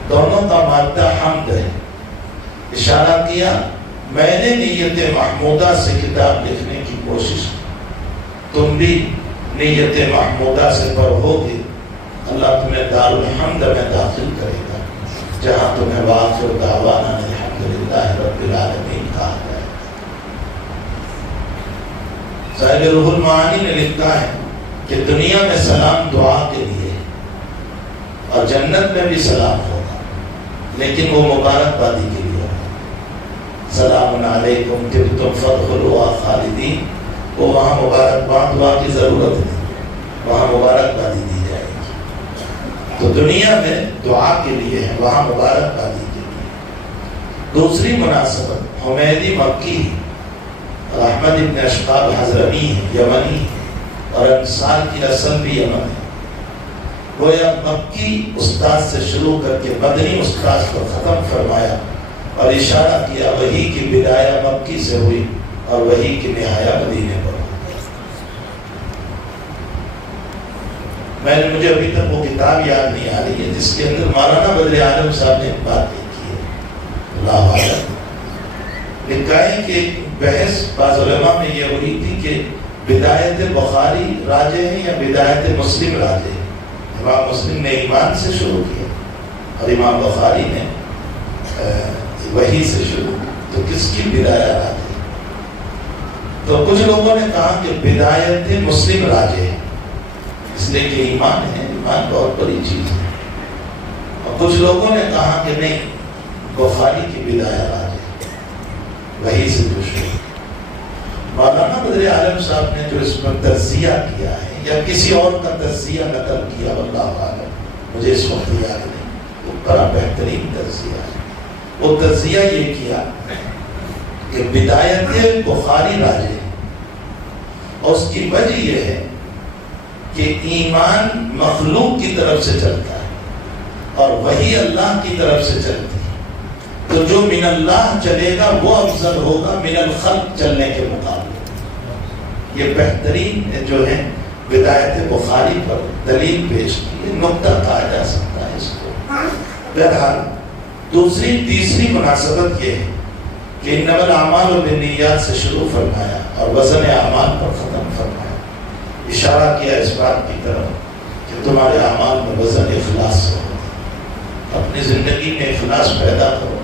دونوں کا مادہ حمد ہے۔ اشارہ کیا میں نے نیت محمودہ سے کتاب لکھنے کی کوشش کی، تم بھی نیت محمودہ سے پڑھو گے، اللہ تمہیں دار الحمد میں داخل کرے گا، جہاں تمہیں وآخر دعوانا الحمدللہ رب العالمین کہا جائے گا۔ صاحب روح المعانی نے لکھا ہے کہ دنیا میں سلام دعا کے لیے اور جنت میں بھی سلام ہوگا، لیکن وہ مبارکبادی کے لیے ہوگا۔ سلام علیکم طبتم فادخلوها خالدین، وہ وہاں مبارکباد دعا کی ضرورت نہیں، وہاں مبارکبادی دی جائے گی۔ تو دنیا میں دعا کے لیے ہے، وہاں مبارکبادی کے لیے۔ دوسری مناسبت، حمیدی مکی اور احمد ابن اشقاب حضرمی ہے، یمنی ہے، اور انصار کی اصل بھی یمن ہے۔ گویا مکی استاد سے شروع کر کے مدنی استاد کو ختم فرمایا اور اشارہ کیا وحی کی بدایہ مکی سے ہوئی اور وحی کی نہایہ مدینے پر. مجھے ابھی تک وہ کتاب یاد نہیں آ رہی ہے جس کے اندر مولانا بدر عالم صاحب نے ایک بات لکھی ہے. اللہ عالم لکھا ہے کہ بحث بعض علماء میں یہ ہوئی تھی کہ بدایت بخاری راجے ہیں یا بدایت مسلم راجے ہیں. امام مسلم نے ایمان سے شروع کیا اور امام بخاری نے وحی سے شروع کیا, تو کس کی بدایہ راجے؟ تو کچھ لوگوں نے کہا کہ بدایت مسلم راجے ہیں اس لیے کہ ایمان ہے, ایمان بہت بڑی چیز ہے. اور کچھ لوگوں نے کہا کہ نہیں, بخاری کی بدایہ راجے وحی سے جو شروع. مولانا بدر عالم صاحب نے جو اس پر تجزیہ کیا ہے یا کسی اور کا تجزیہ نقل کیا واللہ عالم, مجھے اس وقت یاد نہیں, وہ بڑا بہترین تجزیہ ہے. وہ تجزیہ یہ کیا کہ بدایت بخاری راجے, اور اس کی وجہ یہ ہے کہ ایمان مخلوق کی طرف سے چلتا ہے اور وحی اللہ کی طرف سے چلتی ہے, تو جو من اللہ چلے گا وہ افضل ہوگا من الخلق چلنے کے مقابلے. یہ بہترین جو ہے بدایت بخاری پر دلیل پیش کی, یہ نقطہ کہا جا سکتا ہے اس کو. بہرحال دوسری تیسری مناسبت یہ ہے کہ انما الاعمال بالنیات سے شروع فرمایا اور وزن اعمال پر ختم فرمایا. اشارہ کیا اس بات کی طرف کہ تمہارے اعمال میں وزن اخلاص ہو, اپنی زندگی میں اخلاص پیدا کرو.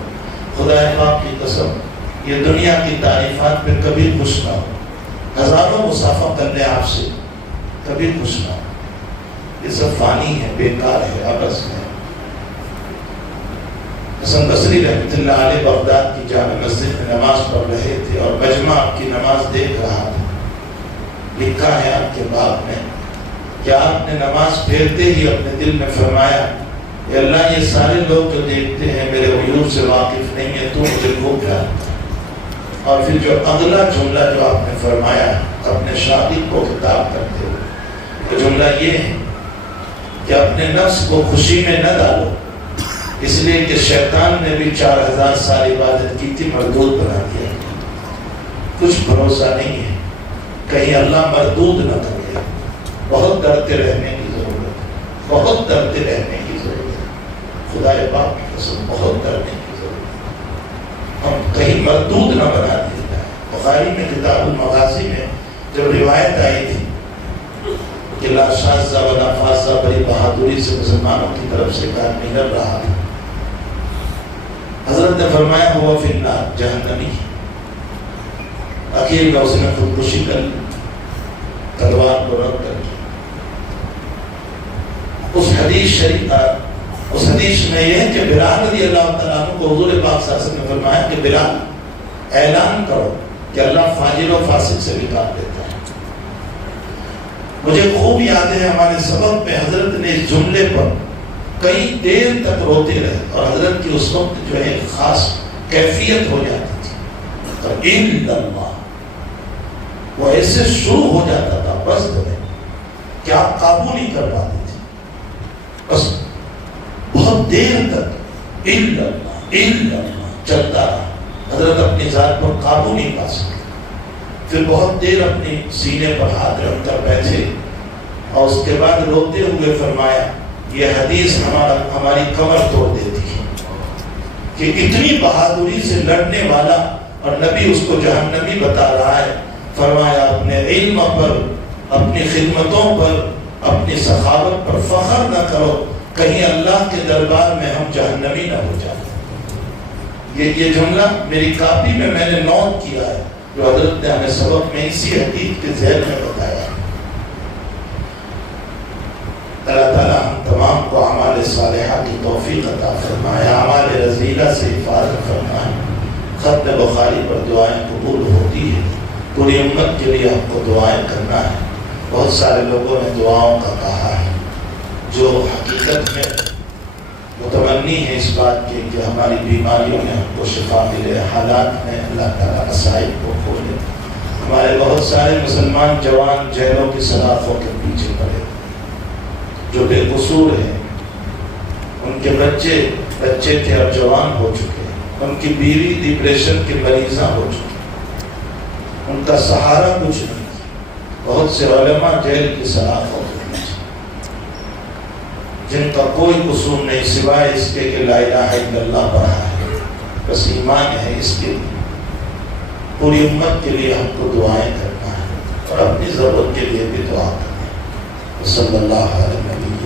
خدا پاک کی قسم یہ دنیا کی تعریفات پہ کبھی خوش نہ ہو, ہزاروں مصافحہ کر لیں آپ سے, کبھی خوش نہ ہو. یہ سب فانی ہے, بیکار ہے, عبث ہے. حسن بصری رحمۃ اللہ علیہ بغداد کی جامع مسجد میں نماز پڑھ رہے تھے اور مجمع آپ کی نماز دیکھ رہا تھا. لکھا ہے آپ کے باب میں کہ آپ نے نماز پھیرتے ہی اپنے دل میں فرمایا کہ اللہ یہ سارے لوگ جو دیکھتے ہیں میرے عیوب سے واقف نہیں ہے, تو مجھے خوب جانتا. اور پھر جو اگلا جملہ جو آپ نے فرمایا اپنے شاگرد کو خطاب کرتے ہوئے, وہ جملہ یہ ہے کہ اپنے نفس کو خوشی میں نہ ڈالو, اس لیے کہ شیطان نے بھی 4000 سال عبادت کی تھی, مردود بنا دیا. کچھ بھروسہ نہیں ہے, کہیں اللہ مردود نہ کر دے. بہت ڈرتے رہنے کی ضرورت ہے, بہت ڈرتے رہنے کی ضرورت ہے. خدا پاک کی قسم بہت ڈرنے کی ضرورت ہے, ہم کہیں مردود نہ بنا دیا جائے. بخاری میں کتاب المغازی میں جب روایت آئی تھی کہ لا شاذہ ولا فاذہ, بڑی بہادری سے مسلمانوں کی طرف سے کام نکل رہا تھا, حضرت نے فرمایا ہوا فی النار, جہنمی. اخیر میں اس نے خودکشی کر لی, تلوار کو رد کر کے. اس حدیث میں یہ ہے کہ بلال رضی اللہ تعالیٰ عنہ کو حضور پاک صلی اللہ علیہ وسلم نے فرمایا کہ بلال اعلان کرو کہ اللہ فاجر و فاسق سے بھی کام دیتا ہے. مجھے خوب یاد ہے ہمارے سبق میں حضرت نے اس جملے پر کئی دیر تک روتے رہے, اور حضرت کی اس وقت جو ہے خاص کیفیت ہو جاتی تھی, الا اللہ, وہ ایسے شروع ہو جاتا تھا بس میں کہ آپ قابو نہیں کر پاتے تھے. بس بہت دیر تک الا اللہ چلتا رہا. حضرت اپنی ذات پر قابو نہیں پا سکے. پھر بہت دیر اپنے سینے پر ہاتھ رکھ کر بیٹھے اور اس کے بعد روتے ہوئے فرمایا یہ حدیث ہماری کمر توڑ دیتی ہے کہ اتنی بہادری سے لڑنے والا اور نبی اس کو جہنمی بتا رہا ہے. فرمایا اپنے علم پر, اپنی خدمتوں پر, اپنی سخاوت پر فخر نہ کرو, کہیں اللہ کے دربار میں ہم جہنمی نہ ہو جائیں. یہ جملہ میری کاپی میں نے نوٹ کیا ہے جو حضرت نے ہمیں سبق میں اسی حدیث کے ذیل میں بتایا. اللہ تعالیٰ ہم تمام کو اعمال صالحہ کی توفیق عطا فرمائے, اعمال رذیلہ سے حفاظت فرمائے. ختم بخاری پر دعائیں قبول ہوتی ہے, پوری امت کے لیے ہم کو دعائیں کرنا ہے. بہت سارے لوگوں نے دعاؤں کا کہا ہے جو حقیقت میں متمنی ہے اس بات کی کہ ہماری بیماریوں میں ہم کو شفا ملے, حالات میں اللہ تعالیٰ مسائل کو کھولے. ہمارے بہت سارے مسلمان جوان جیلوں کی سلاخوں کے پیچھے پڑے, جو بے قصور ہیں، ان کے بچے تھے اب جوان ہو چکے، ان کی بیوی ڈپریشن کے مریضاں ہو چکے، ان کا سہارا کچھ نہیں، بہت سے علماء جیل کی سلاخ ہو گئے جن کا کوئی قصور نہیں سوائے اس کے کہ لا الہ الا اللہ پڑھا ہے، بس ایمان ہے اس کے لیے۔ پوری امت کے لیے ہم کو دعائیں کرنا ہے اور اپنی ضرورت کے لیے بھی دعا کرنا ہے۔ صلی اللہ علیہ وسلم۔